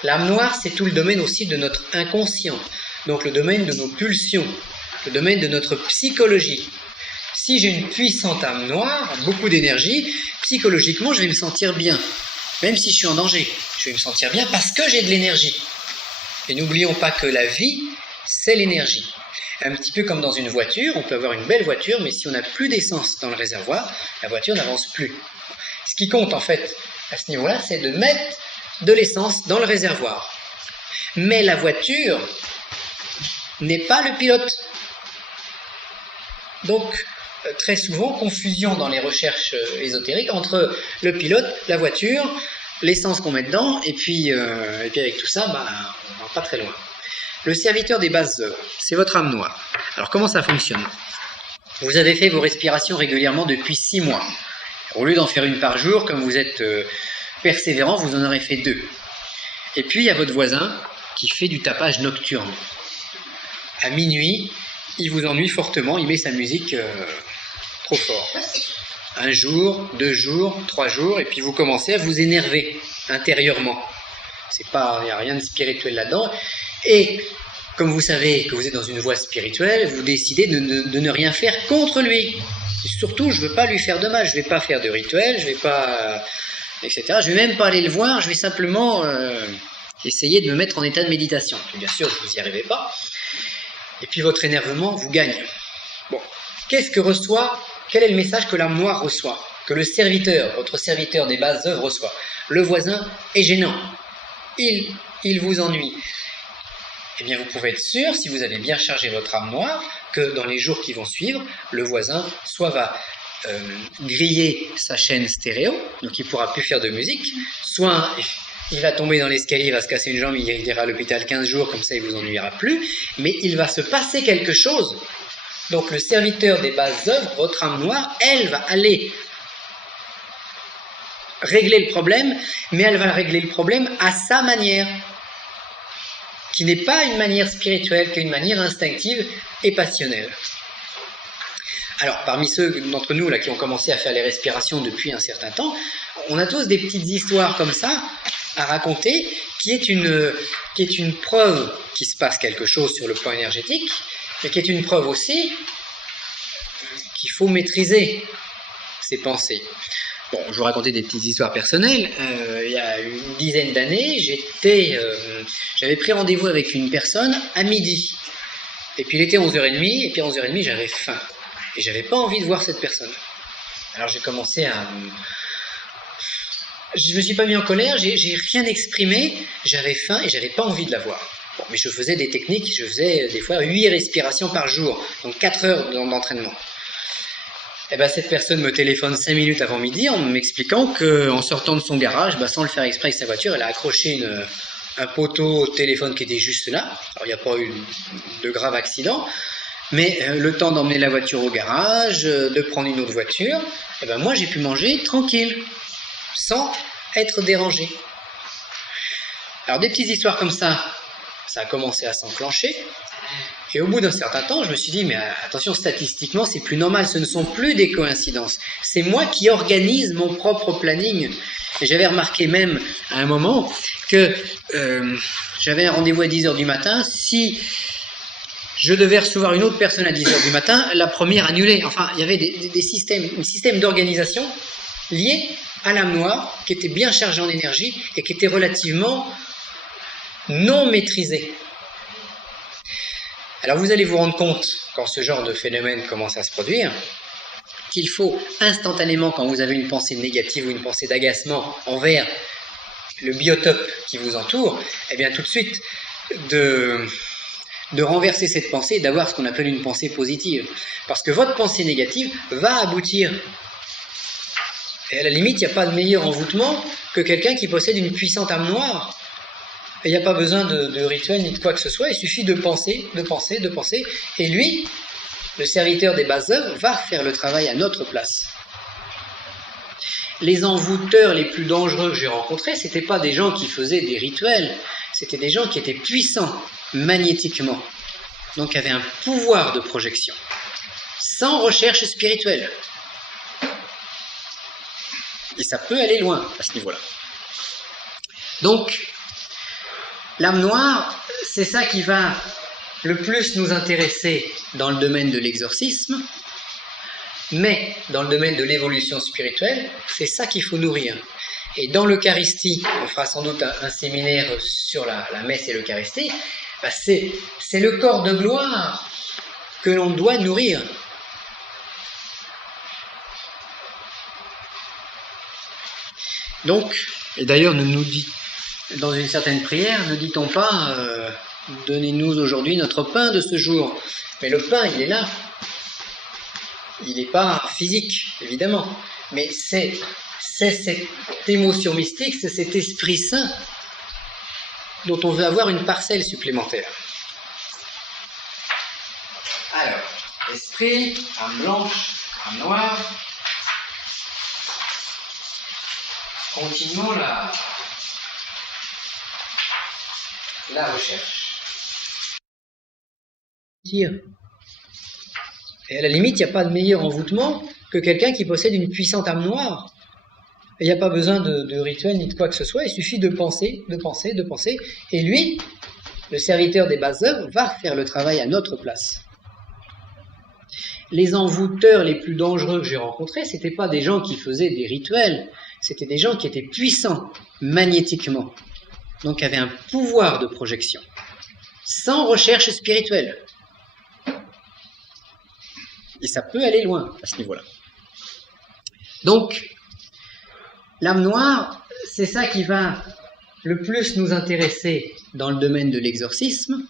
L'âme noire, c'est tout le domaine aussi de notre inconscient, donc le domaine de nos pulsions, le domaine de notre psychologie. Si j'ai une puissante âme noire, beaucoup d'énergie, psychologiquement, je vais me sentir bien. Même si je suis en danger, je vais me sentir bien parce que j'ai de l'énergie. Et n'oublions pas que la vie, c'est l'énergie. Un petit peu comme dans une voiture, on peut avoir une belle voiture, mais si on n'a plus d'essence dans le réservoir, la voiture n'avance plus. Ce qui compte en fait à ce niveau-là, c'est de mettre de l'essence dans le réservoir. Mais la voiture n'est pas le pilote. Donc, très souvent, confusion dans les recherches ésotériques entre le pilote, la voiture, l'essence qu'on met dedans, et puis avec tout ça, on va pas très loin. Le serviteur des basses œuvres, c'est votre âme noire. Alors comment ça fonctionne? Vous avez fait vos respirations régulièrement depuis 6 mois. Au lieu d'en faire une par jour, comme vous êtes persévérant, vous en aurez fait 2. Et puis il y a votre voisin qui fait du tapage nocturne. À minuit, il vous ennuie fortement, il met sa musique trop fort. 1 jour, 2 jours, 3 jours, et puis vous commencez à vous énerver intérieurement. Il n'y a rien de spirituel là-dedans. Et comme vous savez que vous êtes dans une voie spirituelle, vous décidez de ne rien faire contre lui. Et surtout, je ne veux pas lui faire de mal, je ne vais pas faire de rituel, je ne vais pas... etc. Je ne vais même pas aller le voir, je vais simplement essayer de me mettre en état de méditation. Et bien sûr, vous n'y arrivez pas. Et puis votre énervement vous gagne. Bon, quel est le message que l'âme noire reçoit? Que le serviteur, votre serviteur des basses œuvres reçoit? Le voisin est gênant. Il vous ennuie. Eh bien, vous pouvez être sûr, si vous avez bien chargé votre âme noire, que dans les jours qui vont suivre, le voisin soit va griller sa chaîne stéréo, donc il ne pourra plus faire de musique, soit il va tomber dans l'escalier, il va se casser une jambe, il ira à l'hôpital 15 jours, comme ça il ne vous ennuiera plus, mais il va se passer quelque chose. Donc le serviteur des basses œuvres, votre âme noire, elle va aller régler le problème, mais elle va régler le problème à sa manière, qui n'est pas une manière spirituelle, qui est une manière instinctive et passionnelle. Alors, parmi ceux d'entre nous là, qui ont commencé à faire les respirations depuis un certain temps, on a tous des petites histoires comme ça à raconter, qui est une preuve qu'il se passe quelque chose sur le plan énergétique, mais qui est une preuve aussi qu'il faut maîtriser ses pensées. Bon, je vous racontais des petites histoires personnelles. Il y a une dizaine d'années, j'avais pris rendez-vous avec une personne à midi. Et puis il était 11h30, et puis à 11h30, j'avais faim. Et j'avais pas envie de voir cette personne. Alors j'ai commencé je me suis pas mis en colère, j'ai rien exprimé, j'avais faim et j'avais pas envie de la voir. Bon. Mais je faisais des techniques, je faisais des fois 8 respirations par jour, donc 4 heures d'entraînement. Et ben cette personne me téléphone 5 minutes avant midi en m'expliquant qu'en sortant de son garage, sans le faire exprès avec sa voiture, elle a accroché un poteau au téléphone qui était juste là. Alors il n'y a pas eu de grave accident, mais le temps d'emmener la voiture au garage, de prendre une autre voiture, et ben moi j'ai pu manger tranquille, sans être dérangé. Alors des petites histoires comme ça a commencé à s'enclencher. Et au bout d'un certain temps, je me suis dit, mais attention, statistiquement, c'est plus normal, ce ne sont plus des coïncidences. C'est moi qui organise mon propre planning. Et j'avais remarqué même à un moment que j'avais un rendez-vous à 10h du matin. Si je devais recevoir une autre personne à 10h du matin, la première annulée. Enfin, il y avait des systèmes d'organisation liés à l'âme noire qui étaient bien chargés en énergie et qui étaient relativement non maîtrisés. Alors vous allez vous rendre compte, quand ce genre de phénomène commence à se produire, qu'il faut instantanément, quand vous avez une pensée négative ou une pensée d'agacement envers le biotope qui vous entoure, eh bien tout de suite de renverser cette pensée et d'avoir ce qu'on appelle une pensée positive. Parce que votre pensée négative va aboutir. Et à la limite, il n'y a pas de meilleur envoûtement que quelqu'un qui possède une puissante âme noire. Et il n'y a pas besoin de rituel ni de quoi que ce soit, il suffit de penser, et lui, le serviteur des basses œuvres, va faire le travail à notre place. Les envoûteurs les plus dangereux que j'ai rencontrés, ce n'étaient pas des gens qui faisaient des rituels, c'était des gens qui étaient puissants magnétiquement, donc avaient un pouvoir de projection, sans recherche spirituelle. Et ça peut aller loin à ce niveau-là. Donc, l'âme noire, c'est ça qui va le plus nous intéresser dans le domaine de l'exorcisme, mais dans le domaine de l'évolution spirituelle, c'est ça qu'il faut nourrir. Et dans l'Eucharistie, on fera sans doute un séminaire sur la messe et l'Eucharistie, c'est le corps de gloire que l'on doit nourrir. Donc, et d'ailleurs, dans une certaine prière, ne dit-on pas donnez-nous aujourd'hui notre pain de ce jour. Mais le pain, il est là. Il n'est pas physique, évidemment. Mais c'est cette émotion mystique, c'est cet Esprit Saint dont on veut avoir une parcelle supplémentaire. Alors, esprit, âme blanche, âme noire. Continuons la recherche. Et à la limite, il n'y a pas de meilleur envoûtement que quelqu'un qui possède une puissante âme noire. Et il n'y a pas besoin de rituel ni de quoi que ce soit, il suffit de penser, et lui, le serviteur des basses œuvres, va faire le travail à notre place. Les envoûteurs les plus dangereux que j'ai rencontrés, ce n'étaient pas des gens qui faisaient des rituels, c'était des gens qui étaient puissants magnétiquement, donc avaient un pouvoir de projection, sans recherche spirituelle. Et ça peut aller loin à ce niveau-là. Donc, l'âme noire, c'est ça qui va le plus nous intéresser dans le domaine de l'exorcisme,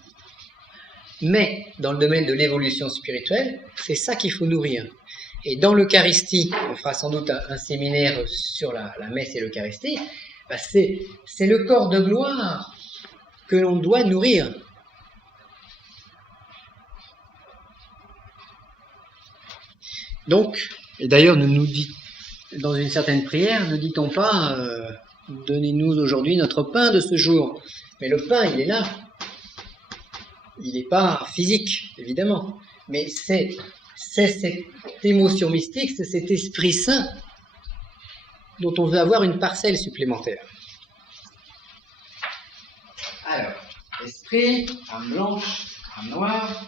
mais dans le domaine de l'évolution spirituelle, c'est ça qu'il faut nourrir. Et dans l'Eucharistie, on fera sans doute un séminaire sur la messe et l'Eucharistie, c'est le corps de gloire que l'on doit nourrir. Donc, et d'ailleurs, dans une certaine prière, ne dit-on pas donnez-nous aujourd'hui notre pain de ce jour. Mais le pain, il est là. Il n'est pas physique, évidemment. Mais c'est cette émotion mystique, c'est cet Esprit Saint dont on veut avoir une parcelle supplémentaire. Alors, esprit, âme blanche, âme noire.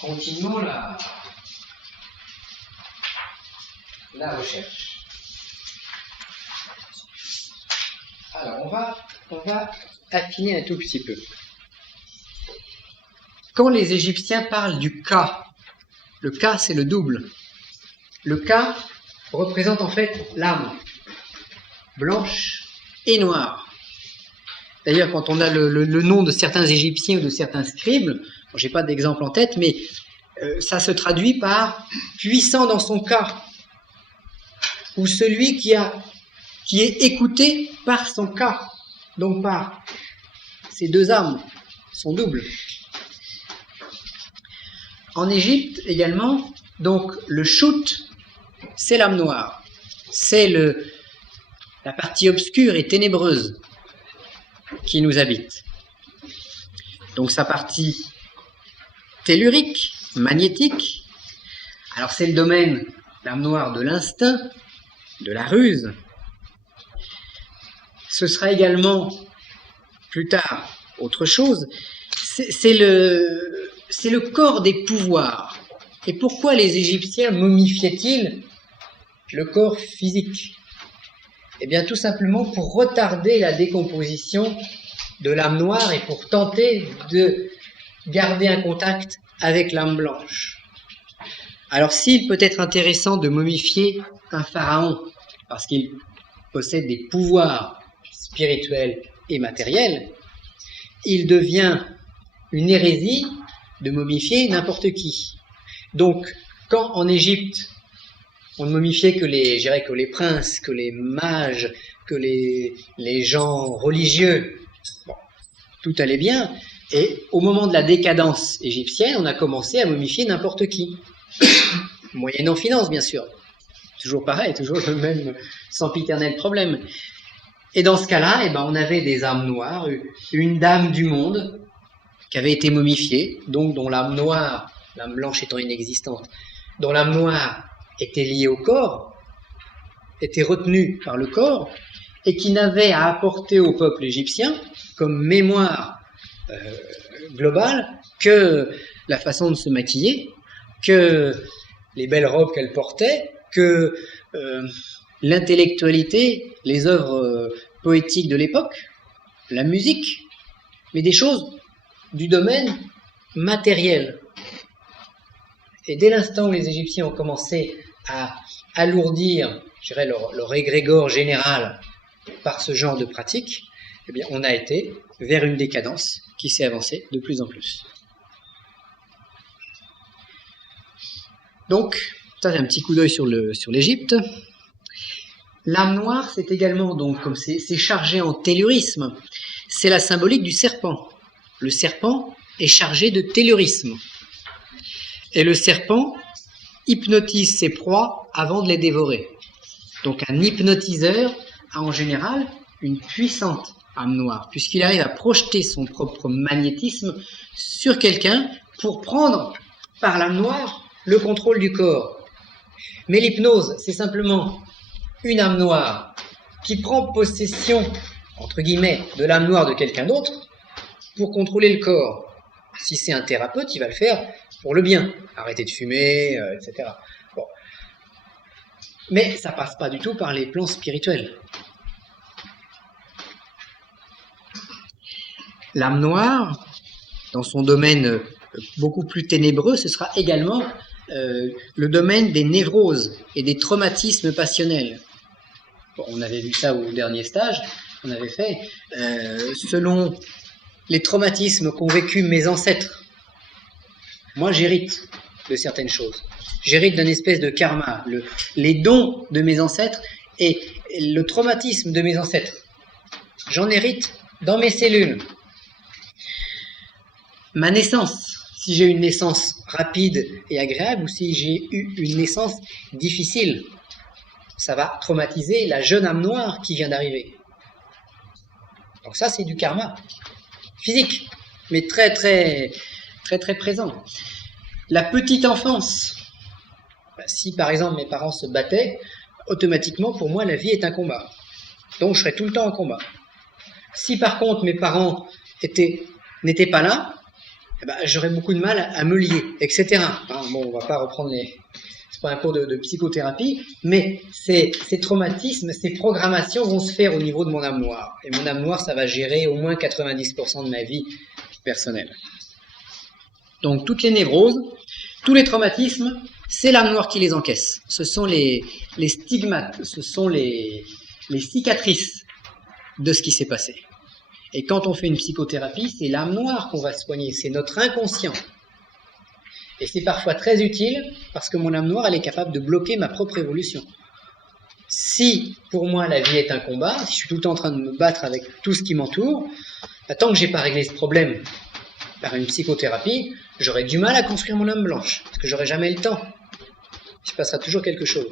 Continuons la recherche. Alors, on va affiner un tout petit peu. Quand les Égyptiens parlent du Ka, le Ka c'est le double. Le Ka représente en fait l'âme, blanche et noire. D'ailleurs, quand on a le nom de certains Égyptiens ou de certains scribes, bon, j'ai pas d'exemple en tête, mais ça se traduit par puissant dans son cas, ou celui qui est écouté par son cas, donc par ces deux âmes, son double. En Égypte également, donc le shoot, c'est l'âme noire, c'est la partie obscure et ténébreuse qui nous habite. Donc sa partie tellurique, magnétique, alors c'est le domaine, l'âme noire, de l'instinct, de la ruse. Ce sera également, plus tard, autre chose, c'est le corps des pouvoirs. Et pourquoi les Égyptiens momifiaient-ils le corps physique? Eh bien, tout simplement pour retarder la décomposition de l'âme noire et pour tenter de garder un contact avec l'âme blanche. Alors, s'il peut être intéressant de momifier un pharaon, parce qu'il possède des pouvoirs spirituels et matériels, il devient une hérésie de momifier n'importe qui. Donc, quand en Égypte, on ne momifiait que les princes, que les mages, que les gens religieux, bon, tout allait bien. Et au moment de la décadence égyptienne, on a commencé à momifier n'importe qui. Moyennant finance, bien sûr. Toujours pareil, toujours le même sempiternel problème. Et dans ce cas-là, eh ben, on avait des âmes noires, une dame du monde qui avait été momifiée, donc dont l'âme noire, l'âme blanche étant inexistante, dont l'âme noire était liée au corps, était retenue par le corps, et qui n'avait à apporter au peuple égyptien, comme mémoire globale, que la façon de se maquiller, que les belles robes qu'elle portait, que l'intellectualité, les œuvres poétiques de l'époque, la musique, mais des choses du domaine matériel. Et dès l'instant où les Égyptiens ont commencé à alourdir, je dirais, leur égrégore général par ce genre de pratique, eh bien, on a été vers une décadence qui s'est avancée de plus en plus. Donc, ça c'est un petit coup d'œil sur l'Égypte. L'âme noire, c'est également, donc, comme c'est chargé en tellurisme, c'est la symbolique du serpent. Le serpent est chargé de tellurisme. Et le serpent hypnotise ses proies avant de les dévorer. Donc un hypnotiseur a en général une puissante âme noire, puisqu'il arrive à projeter son propre magnétisme sur quelqu'un pour prendre par l'âme noire le contrôle du corps. Mais l'hypnose, c'est simplement une âme noire qui prend possession, entre guillemets, de l'âme noire de quelqu'un d'autre pour contrôler le corps. Si c'est un thérapeute, il va le faire pour le bien, arrêter de fumer, etc. Bon. Mais ça passe pas du tout par les plans spirituels. L'âme noire, dans son domaine beaucoup plus ténébreux, ce sera également le domaine des névroses et des traumatismes passionnels. Bon, on avait vu ça au dernier stage qu'on avait fait. Selon les traumatismes qu'ont vécu mes ancêtres, moi j'hérite de certaines choses. J'hérite d'une espèce de karma, les dons de mes ancêtres et le traumatisme de mes ancêtres. J'en hérite dans mes cellules. Ma naissance, si j'ai une naissance rapide et agréable ou si j'ai eu une naissance difficile, ça va traumatiser la jeune âme noire qui vient d'arriver. Donc ça, c'est du karma physique, mais très très très très présent. La petite enfance, si par exemple mes parents se battaient, automatiquement pour moi la vie est un combat. Donc je serai tout le temps en combat. Si par contre mes parents n'étaient pas là, eh ben, j'aurais beaucoup de mal à me lier, etc. Bon, on va pas reprendre c'est pas un cours de psychothérapie, mais ces traumatismes, ces programmations vont se faire au niveau de mon âme noire. Et mon âme noire, ça va gérer au moins 90% de ma vie personnelle. Donc toutes les névroses, tous les traumatismes, c'est l'âme noire qui les encaisse. Ce sont les stigmates, ce sont les cicatrices de ce qui s'est passé. Et quand on fait une psychothérapie, c'est l'âme noire qu'on va soigner, c'est notre inconscient. Et c'est parfois très utile parce que mon âme noire, elle est capable de bloquer ma propre évolution. Si, pour moi, la vie est un combat, si je suis tout le temps en train de me battre avec tout ce qui m'entoure, tant que j'ai pas réglé ce problème par une psychothérapie, j'aurai du mal à construire mon âme blanche, parce que j'aurai jamais le temps. Il se passera toujours quelque chose.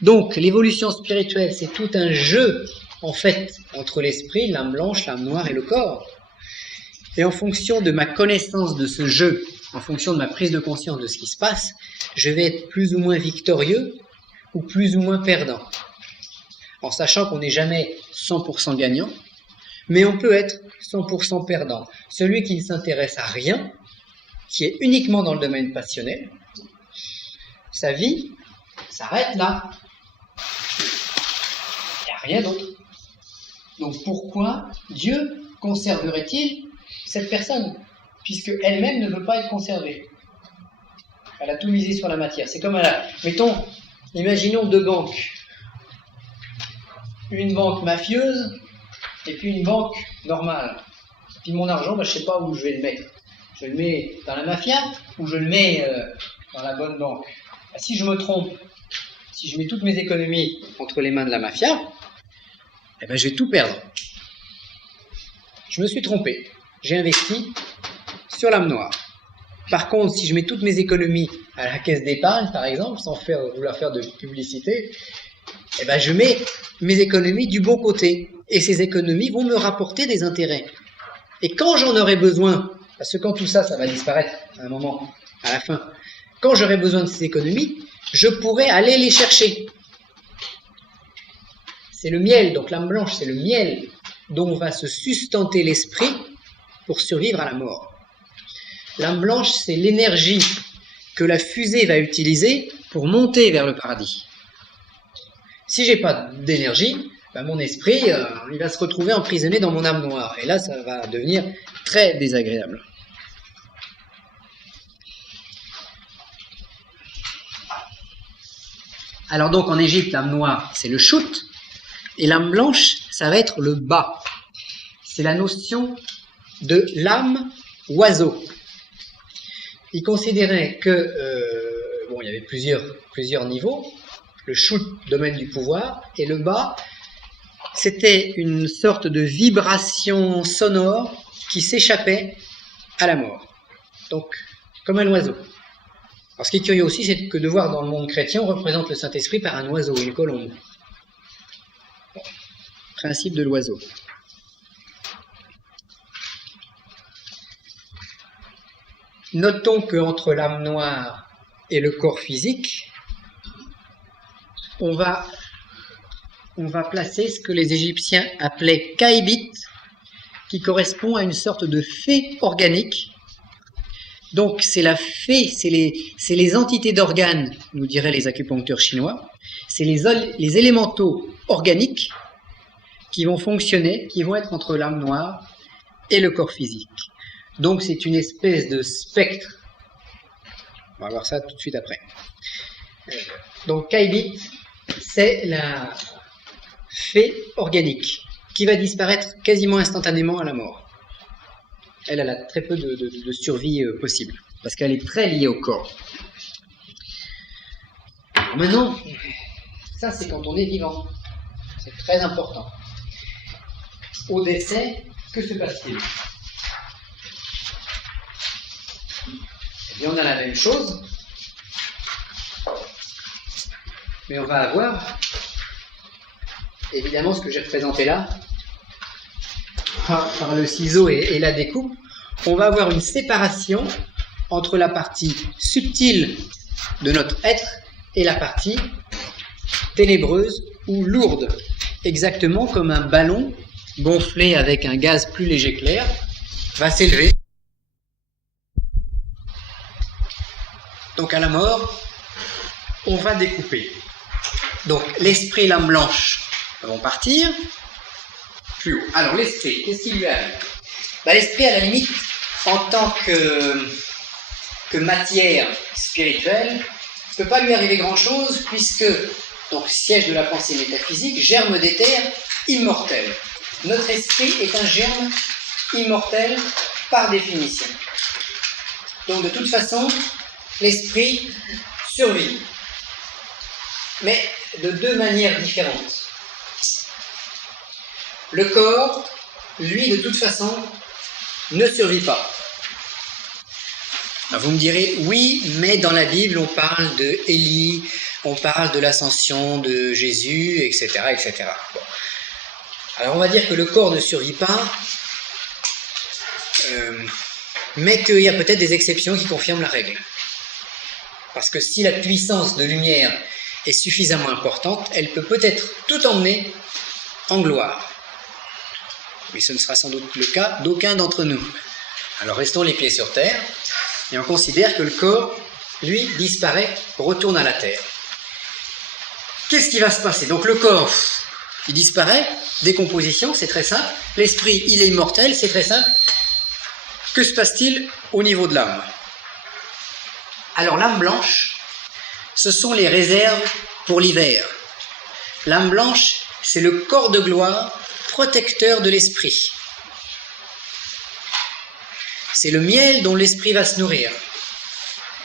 Donc, l'évolution spirituelle, c'est tout un jeu, en fait, entre l'esprit, l'âme blanche, l'âme noire et le corps. Et en fonction de ma connaissance de ce jeu, en fonction de ma prise de conscience de ce qui se passe, je vais être plus ou moins victorieux ou plus ou moins perdant. En sachant qu'on n'est jamais 100% gagnant, mais on peut être 100% perdant. Celui qui ne s'intéresse à rien, qui est uniquement dans le domaine passionnel, sa vie s'arrête là. Il n'y a rien d'autre. Donc pourquoi Dieu conserverait-il cette personne, puisque elle-même ne veut pas être conservée? Elle a tout misé sur la matière. C'est comme imaginons deux banques. Une banque mafieuse et puis une banque normale. Puis mon argent, je ne sais pas où je vais le mettre. Je le mets dans la mafia ou je le mets dans la bonne banque. Si je me trompe, si je mets toutes mes économies entre les mains de la mafia, je vais tout perdre. Je me suis trompé. J'ai investi sur l'âme noire. Par contre, si je mets toutes mes économies à la caisse d'épargne, par exemple, sans vouloir faire de publicité, je mets mes économies du bon côté. Et ces économies vont me rapporter des intérêts. Et quand j'en aurai besoin, parce que quand tout ça, ça va disparaître à un moment, à la fin, quand j'aurai besoin de ces économies, je pourrai aller les chercher. C'est le miel, donc l'âme blanche, c'est le miel dont va se sustenter l'esprit pour survivre à la mort. L'âme blanche, c'est l'énergie que la fusée va utiliser pour monter vers le paradis. Si j'ai pas d'énergie, mon esprit, il va se retrouver emprisonné dans mon âme noire. Et là, ça va devenir très désagréable. Alors donc, en Égypte, l'âme noire, c'est le shoot. Et l'âme blanche, ça va être le bas. C'est la notion de l'âme oiseau. Il considérait que, il y avait plusieurs niveaux. Le shoot, domaine du pouvoir, et le bas, c'était une sorte de vibration sonore qui s'échappait à la mort. Donc, comme un oiseau. Alors, ce qui est curieux aussi, c'est que de voir dans le monde chrétien, on représente le Saint-Esprit par un oiseau, une colombe. Bon. Principe de l'oiseau. Notons qu'entre l'âme noire et le corps physique, on va placer ce que les Égyptiens appelaient Kaibit, qui correspond à une sorte de fée organique. Donc c'est la fée, c'est les entités d'organes, nous diraient les acupuncteurs chinois, c'est les élémentaux organiques qui vont fonctionner, qui vont être entre l'âme noire et le corps physique. Donc c'est une espèce de spectre. On va voir ça tout de suite après. Donc Kaibit, c'est la fée organique qui va disparaître quasiment instantanément à la mort. Elle a très peu de survie possible parce qu'elle est très liée au corps. Alors maintenant, ça c'est quand on est vivant. C'est très important. Au décès, que se passe-t-il ? Et on a la même chose, mais on va avoir évidemment ce que j'ai représenté là par le ciseau et la découpe. On va avoir une séparation entre la partie subtile de notre être et la partie ténébreuse ou lourde, exactement comme un ballon gonflé avec un gaz plus léger que l'air va s'élever. Donc à la mort, on va découper. Donc l'esprit et l'âme blanche vont partir plus haut. Alors l'esprit, qu'est-ce qui lui arrive ? L'esprit, à la limite, en tant que matière spirituelle, ne peut pas lui arriver grand-chose puisque, donc siège de la pensée métaphysique, germe d'éther immortel. notre esprit est un germe immortel par définition. Donc de toute façon, l'esprit survit, mais de deux manières différentes. Le corps, lui, de toute façon, ne survit pas. Alors vous me direz, oui, mais dans la Bible, on parle de Élie, on parle de l'ascension de Jésus, etc., etc. Bon. Alors on va dire que le corps ne survit pas, mais qu'il y a peut-être des exceptions qui confirment la règle. Parce que si la puissance de lumière est suffisamment importante, elle peut peut-être tout emmener en gloire. Mais ce ne sera sans doute le cas d'aucun d'entre nous. Alors restons les pieds sur terre, et on considère que le corps, lui, disparaît, retourne à la terre. Qu'est-ce qui va se passer? Donc le corps, il disparaît, décomposition, c'est très simple. L'esprit, il est immortel, c'est très simple. Que se passe-t-il au niveau de l'âme? Alors l'âme blanche, ce sont les réserves pour l'hiver. L'âme blanche, c'est le corps de gloire protecteur de l'esprit. C'est le miel dont l'esprit va se nourrir.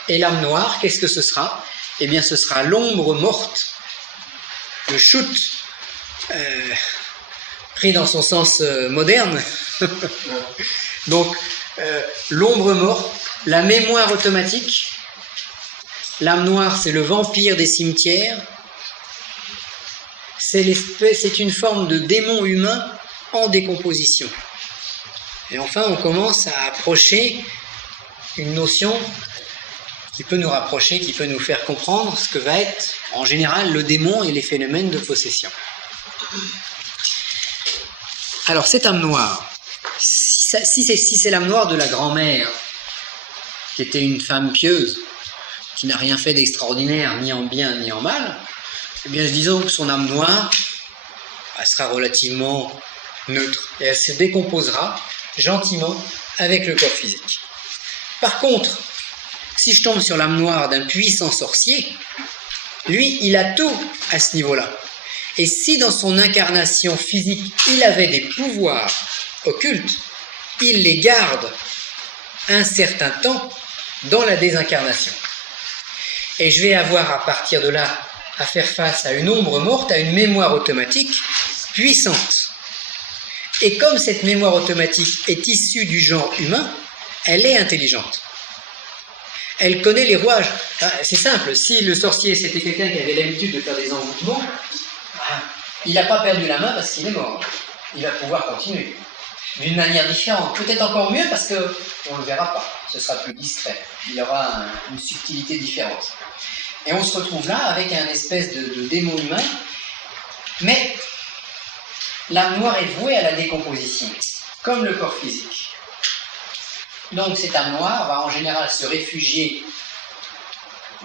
Et l'âme noire, qu'est-ce que ce sera? Eh bien, ce sera l'ombre morte, le shoot, pris dans son sens moderne. Donc, l'ombre morte, la mémoire automatique. L'âme noire, c'est le vampire des cimetières. C'est une forme de démon humain en décomposition. Et enfin, on commence à approcher une notion qui peut nous rapprocher, qui peut nous faire comprendre ce que va être, en général, le démon et les phénomènes de possession. Alors, cette âme noire, si c'est l'âme noire de la grand-mère, qui était une femme pieuse, qui n'a rien fait d'extraordinaire, ni en bien, ni en mal, eh bien, disons que son âme noire, elle sera relativement neutre, et elle se décomposera gentiment avec le corps physique. Par contre, si je tombe sur l'âme noire d'un puissant sorcier, lui, il a tout à ce niveau-là. Et si dans son incarnation physique, il avait des pouvoirs occultes, il les garde un certain temps dans la désincarnation. Et je vais avoir à partir de là à faire face à une ombre morte, à une mémoire automatique puissante. Et comme cette mémoire automatique est issue du genre humain, elle est intelligente. Elle connaît les rouages. C'est simple, si le sorcier c'était quelqu'un qui avait l'habitude de faire des envoûtements, il n'a pas perdu la main parce qu'il est mort. Il va pouvoir continuer. D'une manière différente. Peut-être encore mieux parce qu'on ne le verra pas. Ce sera plus discret. Il y aura une subtilité différente. Et on se retrouve là avec un espèce de démon humain. Mais l'âme noire est vouée à la décomposition, comme le corps physique. Donc cette âme noire va en général se réfugier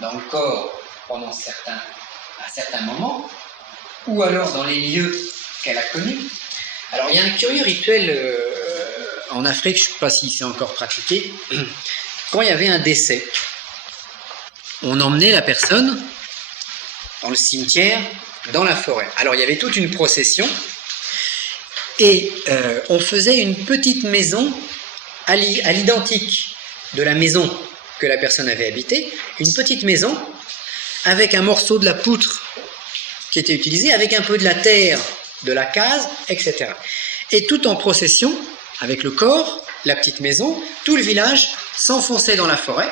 dans le corps pendant à certains moments, ou alors dans les lieux qu'elle a connus. Alors il y a un curieux rituel en Afrique, je ne sais pas si c'est encore pratiqué, quand il y avait un décès, on emmenait la personne dans le cimetière, dans la forêt. Alors il y avait toute une procession, et on faisait une petite maison à l'identique de la maison que la personne avait habitée, une petite maison avec un morceau de la poutre qui était utilisé, avec un peu de la terre de la case, etc. Et tout en procession, avec le corps, la petite maison, tout le village s'enfonçait dans la forêt,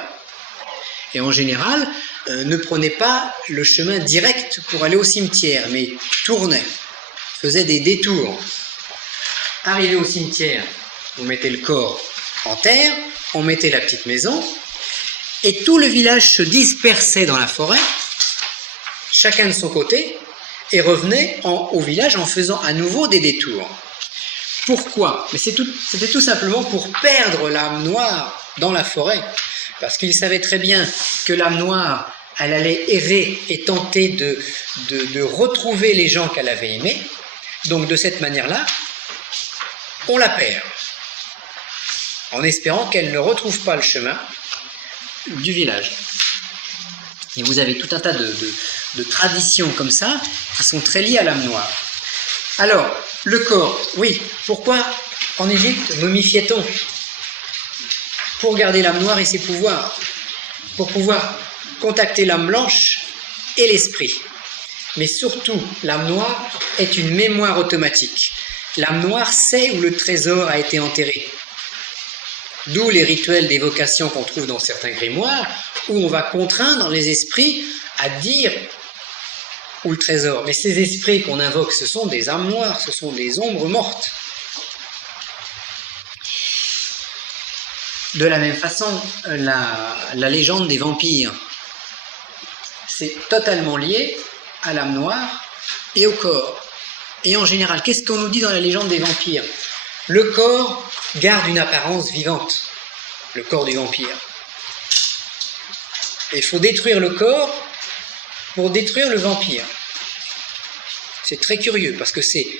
et en général, ne prenait pas le chemin direct pour aller au cimetière, mais tournait, faisait des détours. Arrivé au cimetière, on mettait le corps en terre, on mettait la petite maison, et tout le village se dispersait dans la forêt, chacun de son côté, et revenait au village en faisant à nouveau des détours. Pourquoi? Mais c'était tout simplement pour perdre l'âme noire dans la forêt, parce qu'il savait très bien que l'âme noire, elle allait errer et tenter de retrouver les gens qu'elle avait aimés, donc de cette manière-là, on la perd, en espérant qu'elle ne retrouve pas le chemin du village. Et vous avez tout un tas de traditions comme ça, qui sont très liées à l'âme noire. Alors, Le corps, oui. Pourquoi en Égypte momifiait-on? Pour garder l'âme noire et ses pouvoirs, pour pouvoir contacter l'âme blanche et l'esprit. Mais surtout, l'âme noire est une mémoire automatique. L'âme noire sait où le trésor a été enterré. D'où les rituels d'évocation qu'on trouve dans certains grimoires, où on va contraindre les esprits à dire où le trésor. Mais ces esprits qu'on invoque, ce sont des âmes noires, ce sont des ombres mortes. De la même façon, la légende des vampires, c'est totalement lié à l'âme noire et au corps. Et en général, qu'est-ce qu'on nous dit dans la légende des vampires? Le corps garde une apparence vivante, le corps du vampire. Et il faut détruire le corps pour détruire le vampire. C'est très curieux parce que c'est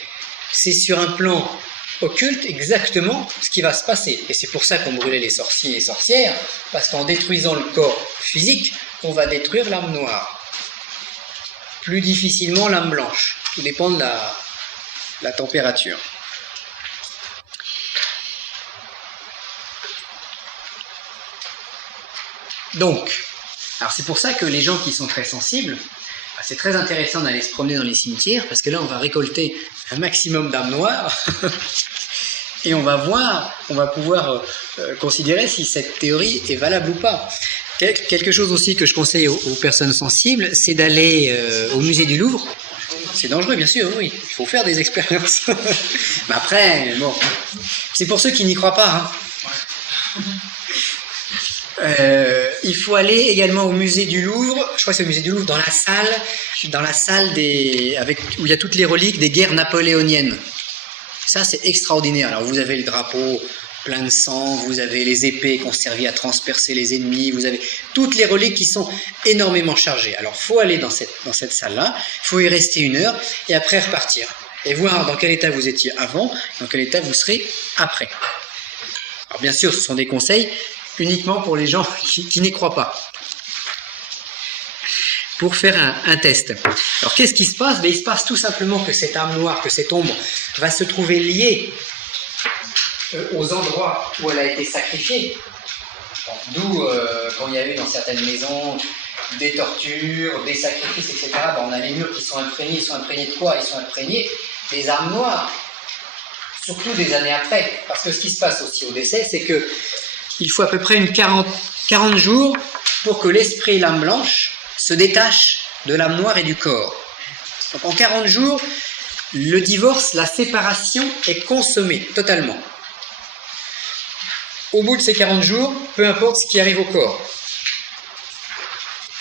sur un plan occulte exactement ce qui va se passer. Et c'est pour ça qu'on brûlait les sorciers et les sorcières, parce qu'en détruisant le corps physique, on va détruire l'âme noire. Plus difficilement l'âme blanche. Tout dépend de la température. Donc, alors c'est pour ça que les gens qui sont très sensibles, c'est très intéressant d'aller se promener dans les cimetières, parce que là on va récolter un maximum d'âmes noires, et on va pouvoir considérer si cette théorie est valable ou pas. Quelque chose aussi que je conseille aux personnes sensibles, c'est d'aller au musée du Louvre. C'est dangereux, bien sûr, oui, il faut faire des expériences. Mais après, bon, c'est pour ceux qui n'y croient pas, hein. Il faut aller également au musée du Louvre, je crois que c'est au musée du Louvre, dans la salle où il y a toutes les reliques des guerres napoléoniennes. Ça, c'est extraordinaire. Alors, vous avez le drapeau plein de sang, vous avez les épées qui ont servi à transpercer les ennemis, vous avez toutes les reliques qui sont énormément chargées. Alors, il faut aller dans cette salle-là, il faut y rester 1 heure, et après repartir. Et voir dans quel état vous étiez avant, dans quel état vous serez après. Alors, bien sûr, ce sont des conseils uniquement pour les gens qui n'y croient pas, pour faire un test. Alors qu'est-ce qui se passe? Il se passe tout simplement que cette âme noire, que cette ombre va se trouver liée aux endroits où elle a été sacrifiée. D'où quand il y a eu dans certaines maisons des tortures, des sacrifices, etc., on a les murs qui sont imprégnés. Ils sont imprégnés de quoi? Ils sont imprégnés des âmes noires, surtout des années après. Parce que ce qui se passe aussi au décès, c'est que il faut à peu près 40 jours pour que l'esprit et l'âme blanche se détachent de l'âme noire et du corps. Donc en 40 jours, le divorce, la séparation est consommée totalement. Au bout de ces 40 jours, peu importe ce qui arrive au corps.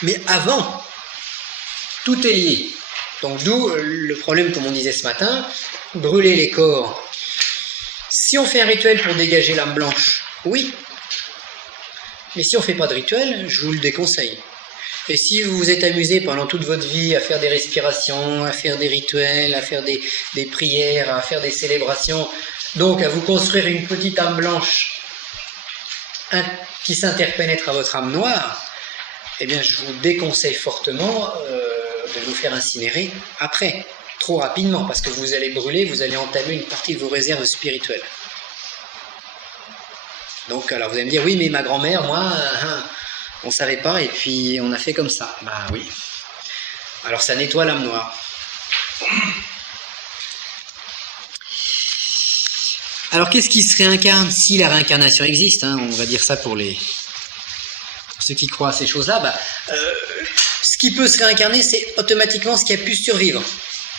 Mais avant, tout est lié. Donc d'où le problème, comme on disait ce matin, brûler les corps. Si on fait un rituel pour dégager l'âme blanche, oui. Mais si on ne fait pas de rituel, je vous le déconseille. Et si vous vous êtes amusé pendant toute votre vie à faire des respirations, à faire des rituels, à faire des prières, à faire des célébrations, donc à vous construire une petite âme blanche qui s'interpénètre à votre âme noire, eh bien je vous déconseille fortement de vous faire incinérer après, trop rapidement, parce que vous allez brûler, vous allez entamer une partie de vos réserves spirituelles. Donc, alors vous allez me dire, oui, mais ma grand-mère, moi, on ne savait pas, et puis on a fait comme ça. Bah oui. Alors ça nettoie l'âme noire. Alors qu'est-ce qui se réincarne si la réincarnation existe, hein, on va dire ça pour ceux qui croient à ces choses-là, ce qui peut se réincarner, c'est automatiquement ce qui a pu survivre.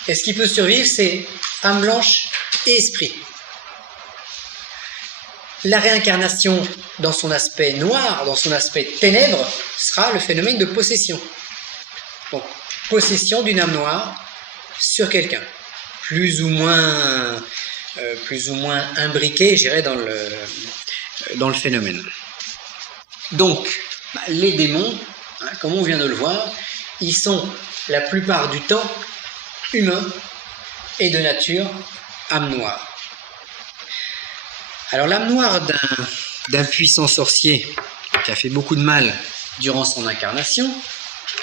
Et ce qui peut survivre, c'est âme blanche et esprit. La réincarnation, dans son aspect noir, dans son aspect ténèbres, sera le phénomène de possession. Donc, possession d'une âme noire sur quelqu'un, plus ou moins imbriqué, je dirais, dans le phénomène. Donc, les démons, comme on vient de le voir, ils sont la plupart du temps humains et de nature âme noire. Alors l'âme noire d'un puissant sorcier qui a fait beaucoup de mal durant son incarnation,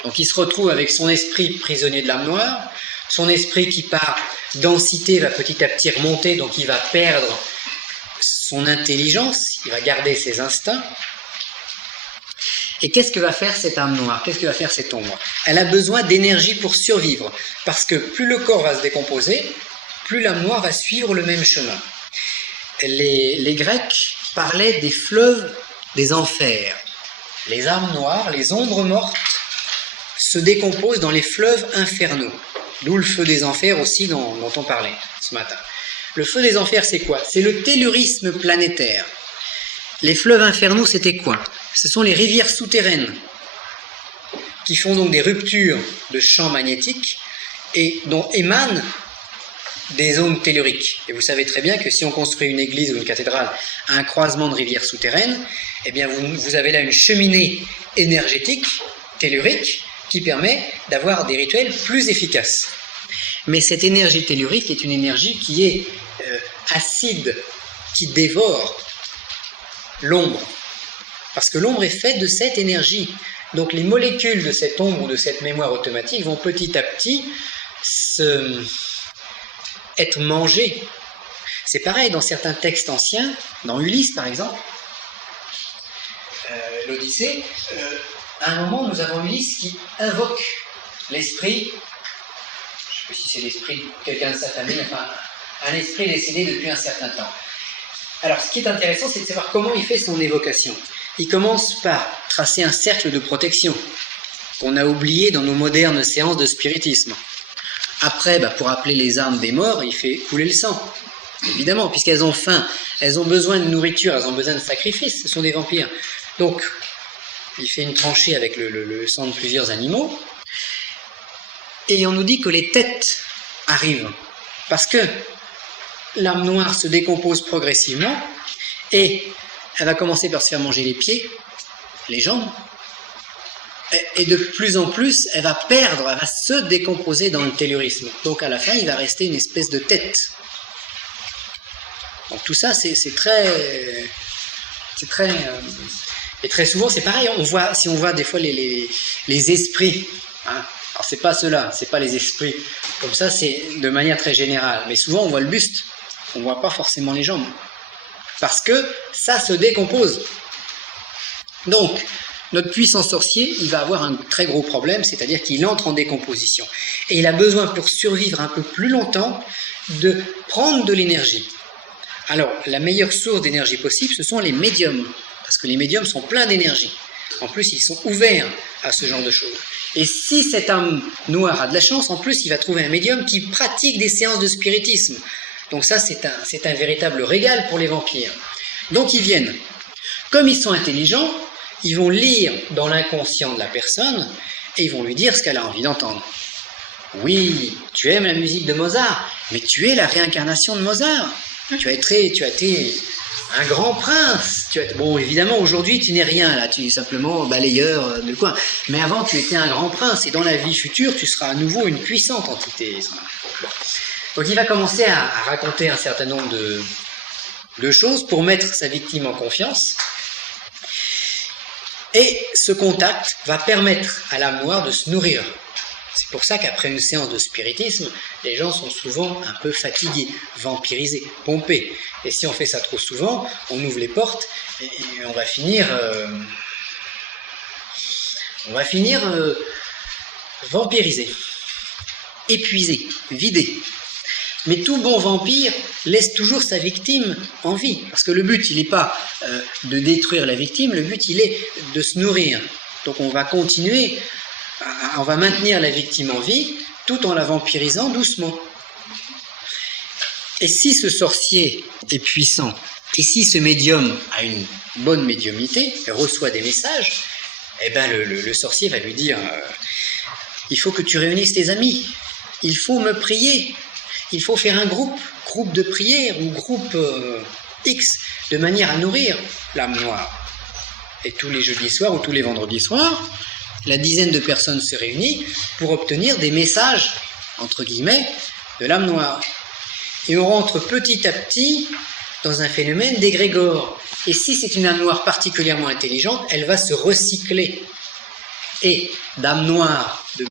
Donc il se retrouve avec son esprit prisonnier de l'âme noire, son esprit qui par densité va petit à petit remonter, donc il va perdre son intelligence, il va garder ses instincts. Et qu'est-ce que va faire cette âme noire? Qu'est-ce que va faire cette ombre? Elle a besoin d'énergie pour survivre, parce que plus le corps va se décomposer, plus l'âme noire va suivre le même chemin. Les Grecs parlaient des fleuves des enfers. Les âmes noires, les ombres mortes, se décomposent dans les fleuves infernaux. D'où le feu des enfers aussi dont on parlait ce matin. Le feu des enfers, c'est quoi? C'est le tellurisme planétaire. Les fleuves infernaux, c'était quoi? Ce sont les rivières souterraines qui font donc des ruptures de champs magnétiques et dont émanent des ondes telluriques. Et vous savez très bien que si on construit une église ou une cathédrale à un croisement de rivières souterraines, eh bien vous avez là une cheminée énergétique, tellurique, qui permet d'avoir des rituels plus efficaces. Mais cette énergie tellurique est une énergie qui est acide, qui dévore l'ombre. Parce que l'ombre est faite de cette énergie. Donc les molécules de cette ombre ou de cette mémoire automatique vont petit à petit être mangées. C'est pareil dans certains textes anciens, dans Ulysse par exemple, l'Odyssée, à un moment nous avons Ulysse qui invoque l'esprit, je ne sais pas si c'est l'esprit de quelqu'un de sa famille, enfin un esprit décédé depuis un certain temps. Alors ce qui est intéressant, c'est de savoir comment il fait son évocation. Il commence par tracer un cercle de protection qu'on a oublié dans nos modernes séances de spiritisme. Après, pour appeler les âmes des morts, il fait couler le sang. Évidemment, puisqu'elles ont faim, elles ont besoin de nourriture, elles ont besoin de sacrifices, ce sont des vampires. Donc, il fait une tranchée avec le sang de plusieurs animaux. Et on nous dit que les têtes arrivent. Parce que l'âme noire se décompose progressivement et elle va commencer par se faire manger les pieds, les jambes, et de plus en plus, elle va se décomposer dans le tellurisme. Donc à la fin, il va rester une espèce de tête. Donc tout ça, c'est très... et très souvent, c'est pareil, si on voit des fois les esprits, hein, alors c'est pas ceux-là, c'est pas les esprits, comme ça, c'est de manière très générale, mais souvent on voit le buste, on voit pas forcément les jambes. Parce que ça se décompose. Donc, notre puissant sorcier, il va avoir un très gros problème, c'est-à-dire qu'il entre en décomposition. Et il a besoin, pour survivre un peu plus longtemps, de prendre de l'énergie. Alors, la meilleure source d'énergie possible, ce sont les médiums. Parce que les médiums sont pleins d'énergie. En plus, ils sont ouverts à ce genre de choses. Et si cette âme noire a de la chance, en plus, il va trouver un médium qui pratique des séances de spiritisme. Donc ça, c'est un véritable régal pour les vampires. Donc ils viennent. Comme ils sont intelligents, ils vont lire dans l'inconscient de la personne et ils vont lui dire ce qu'elle a envie d'entendre. Oui, tu aimes la musique de Mozart, mais tu es la réincarnation de Mozart. Tu as été un grand prince. Bon, évidemment, aujourd'hui, tu n'es rien, là. Tu es simplement balayeur de coin. Mais avant, tu étais un grand prince. Et dans la vie future, tu seras à nouveau une puissante entité. Bon. Donc il va commencer à raconter un certain nombre de choses pour mettre sa victime en confiance. Et ce contact va permettre à l'âme noire de se nourrir. C'est pour ça qu'après une séance de spiritisme, les gens sont souvent un peu fatigués, vampirisés, pompés. Et si on fait ça trop souvent, on ouvre les portes et on va finir vampirisé, épuisé, vidé. Mais tout bon vampire laisse toujours sa victime en vie. Parce que le but, il n'est pas de détruire la victime, le but, il est de se nourrir. Donc on va continuer, on va maintenir la victime en vie, tout en la vampirisant doucement. Et si ce sorcier est puissant, et si ce médium a une bonne médiumnité, et reçoit des messages, eh ben le sorcier va lui dire il faut que tu réunisses tes amis, il faut me prier. Il faut faire un groupe de prière ou groupe X, de manière à nourrir l'âme noire. Et tous les jeudis soirs ou tous les vendredis soirs, la dizaine de personnes se réunit pour obtenir des messages, entre guillemets, de l'âme noire. Et on rentre petit à petit dans un phénomène d'égrégore. Et si c'est une âme noire particulièrement intelligente, elle va se recycler. Et Dame Noire de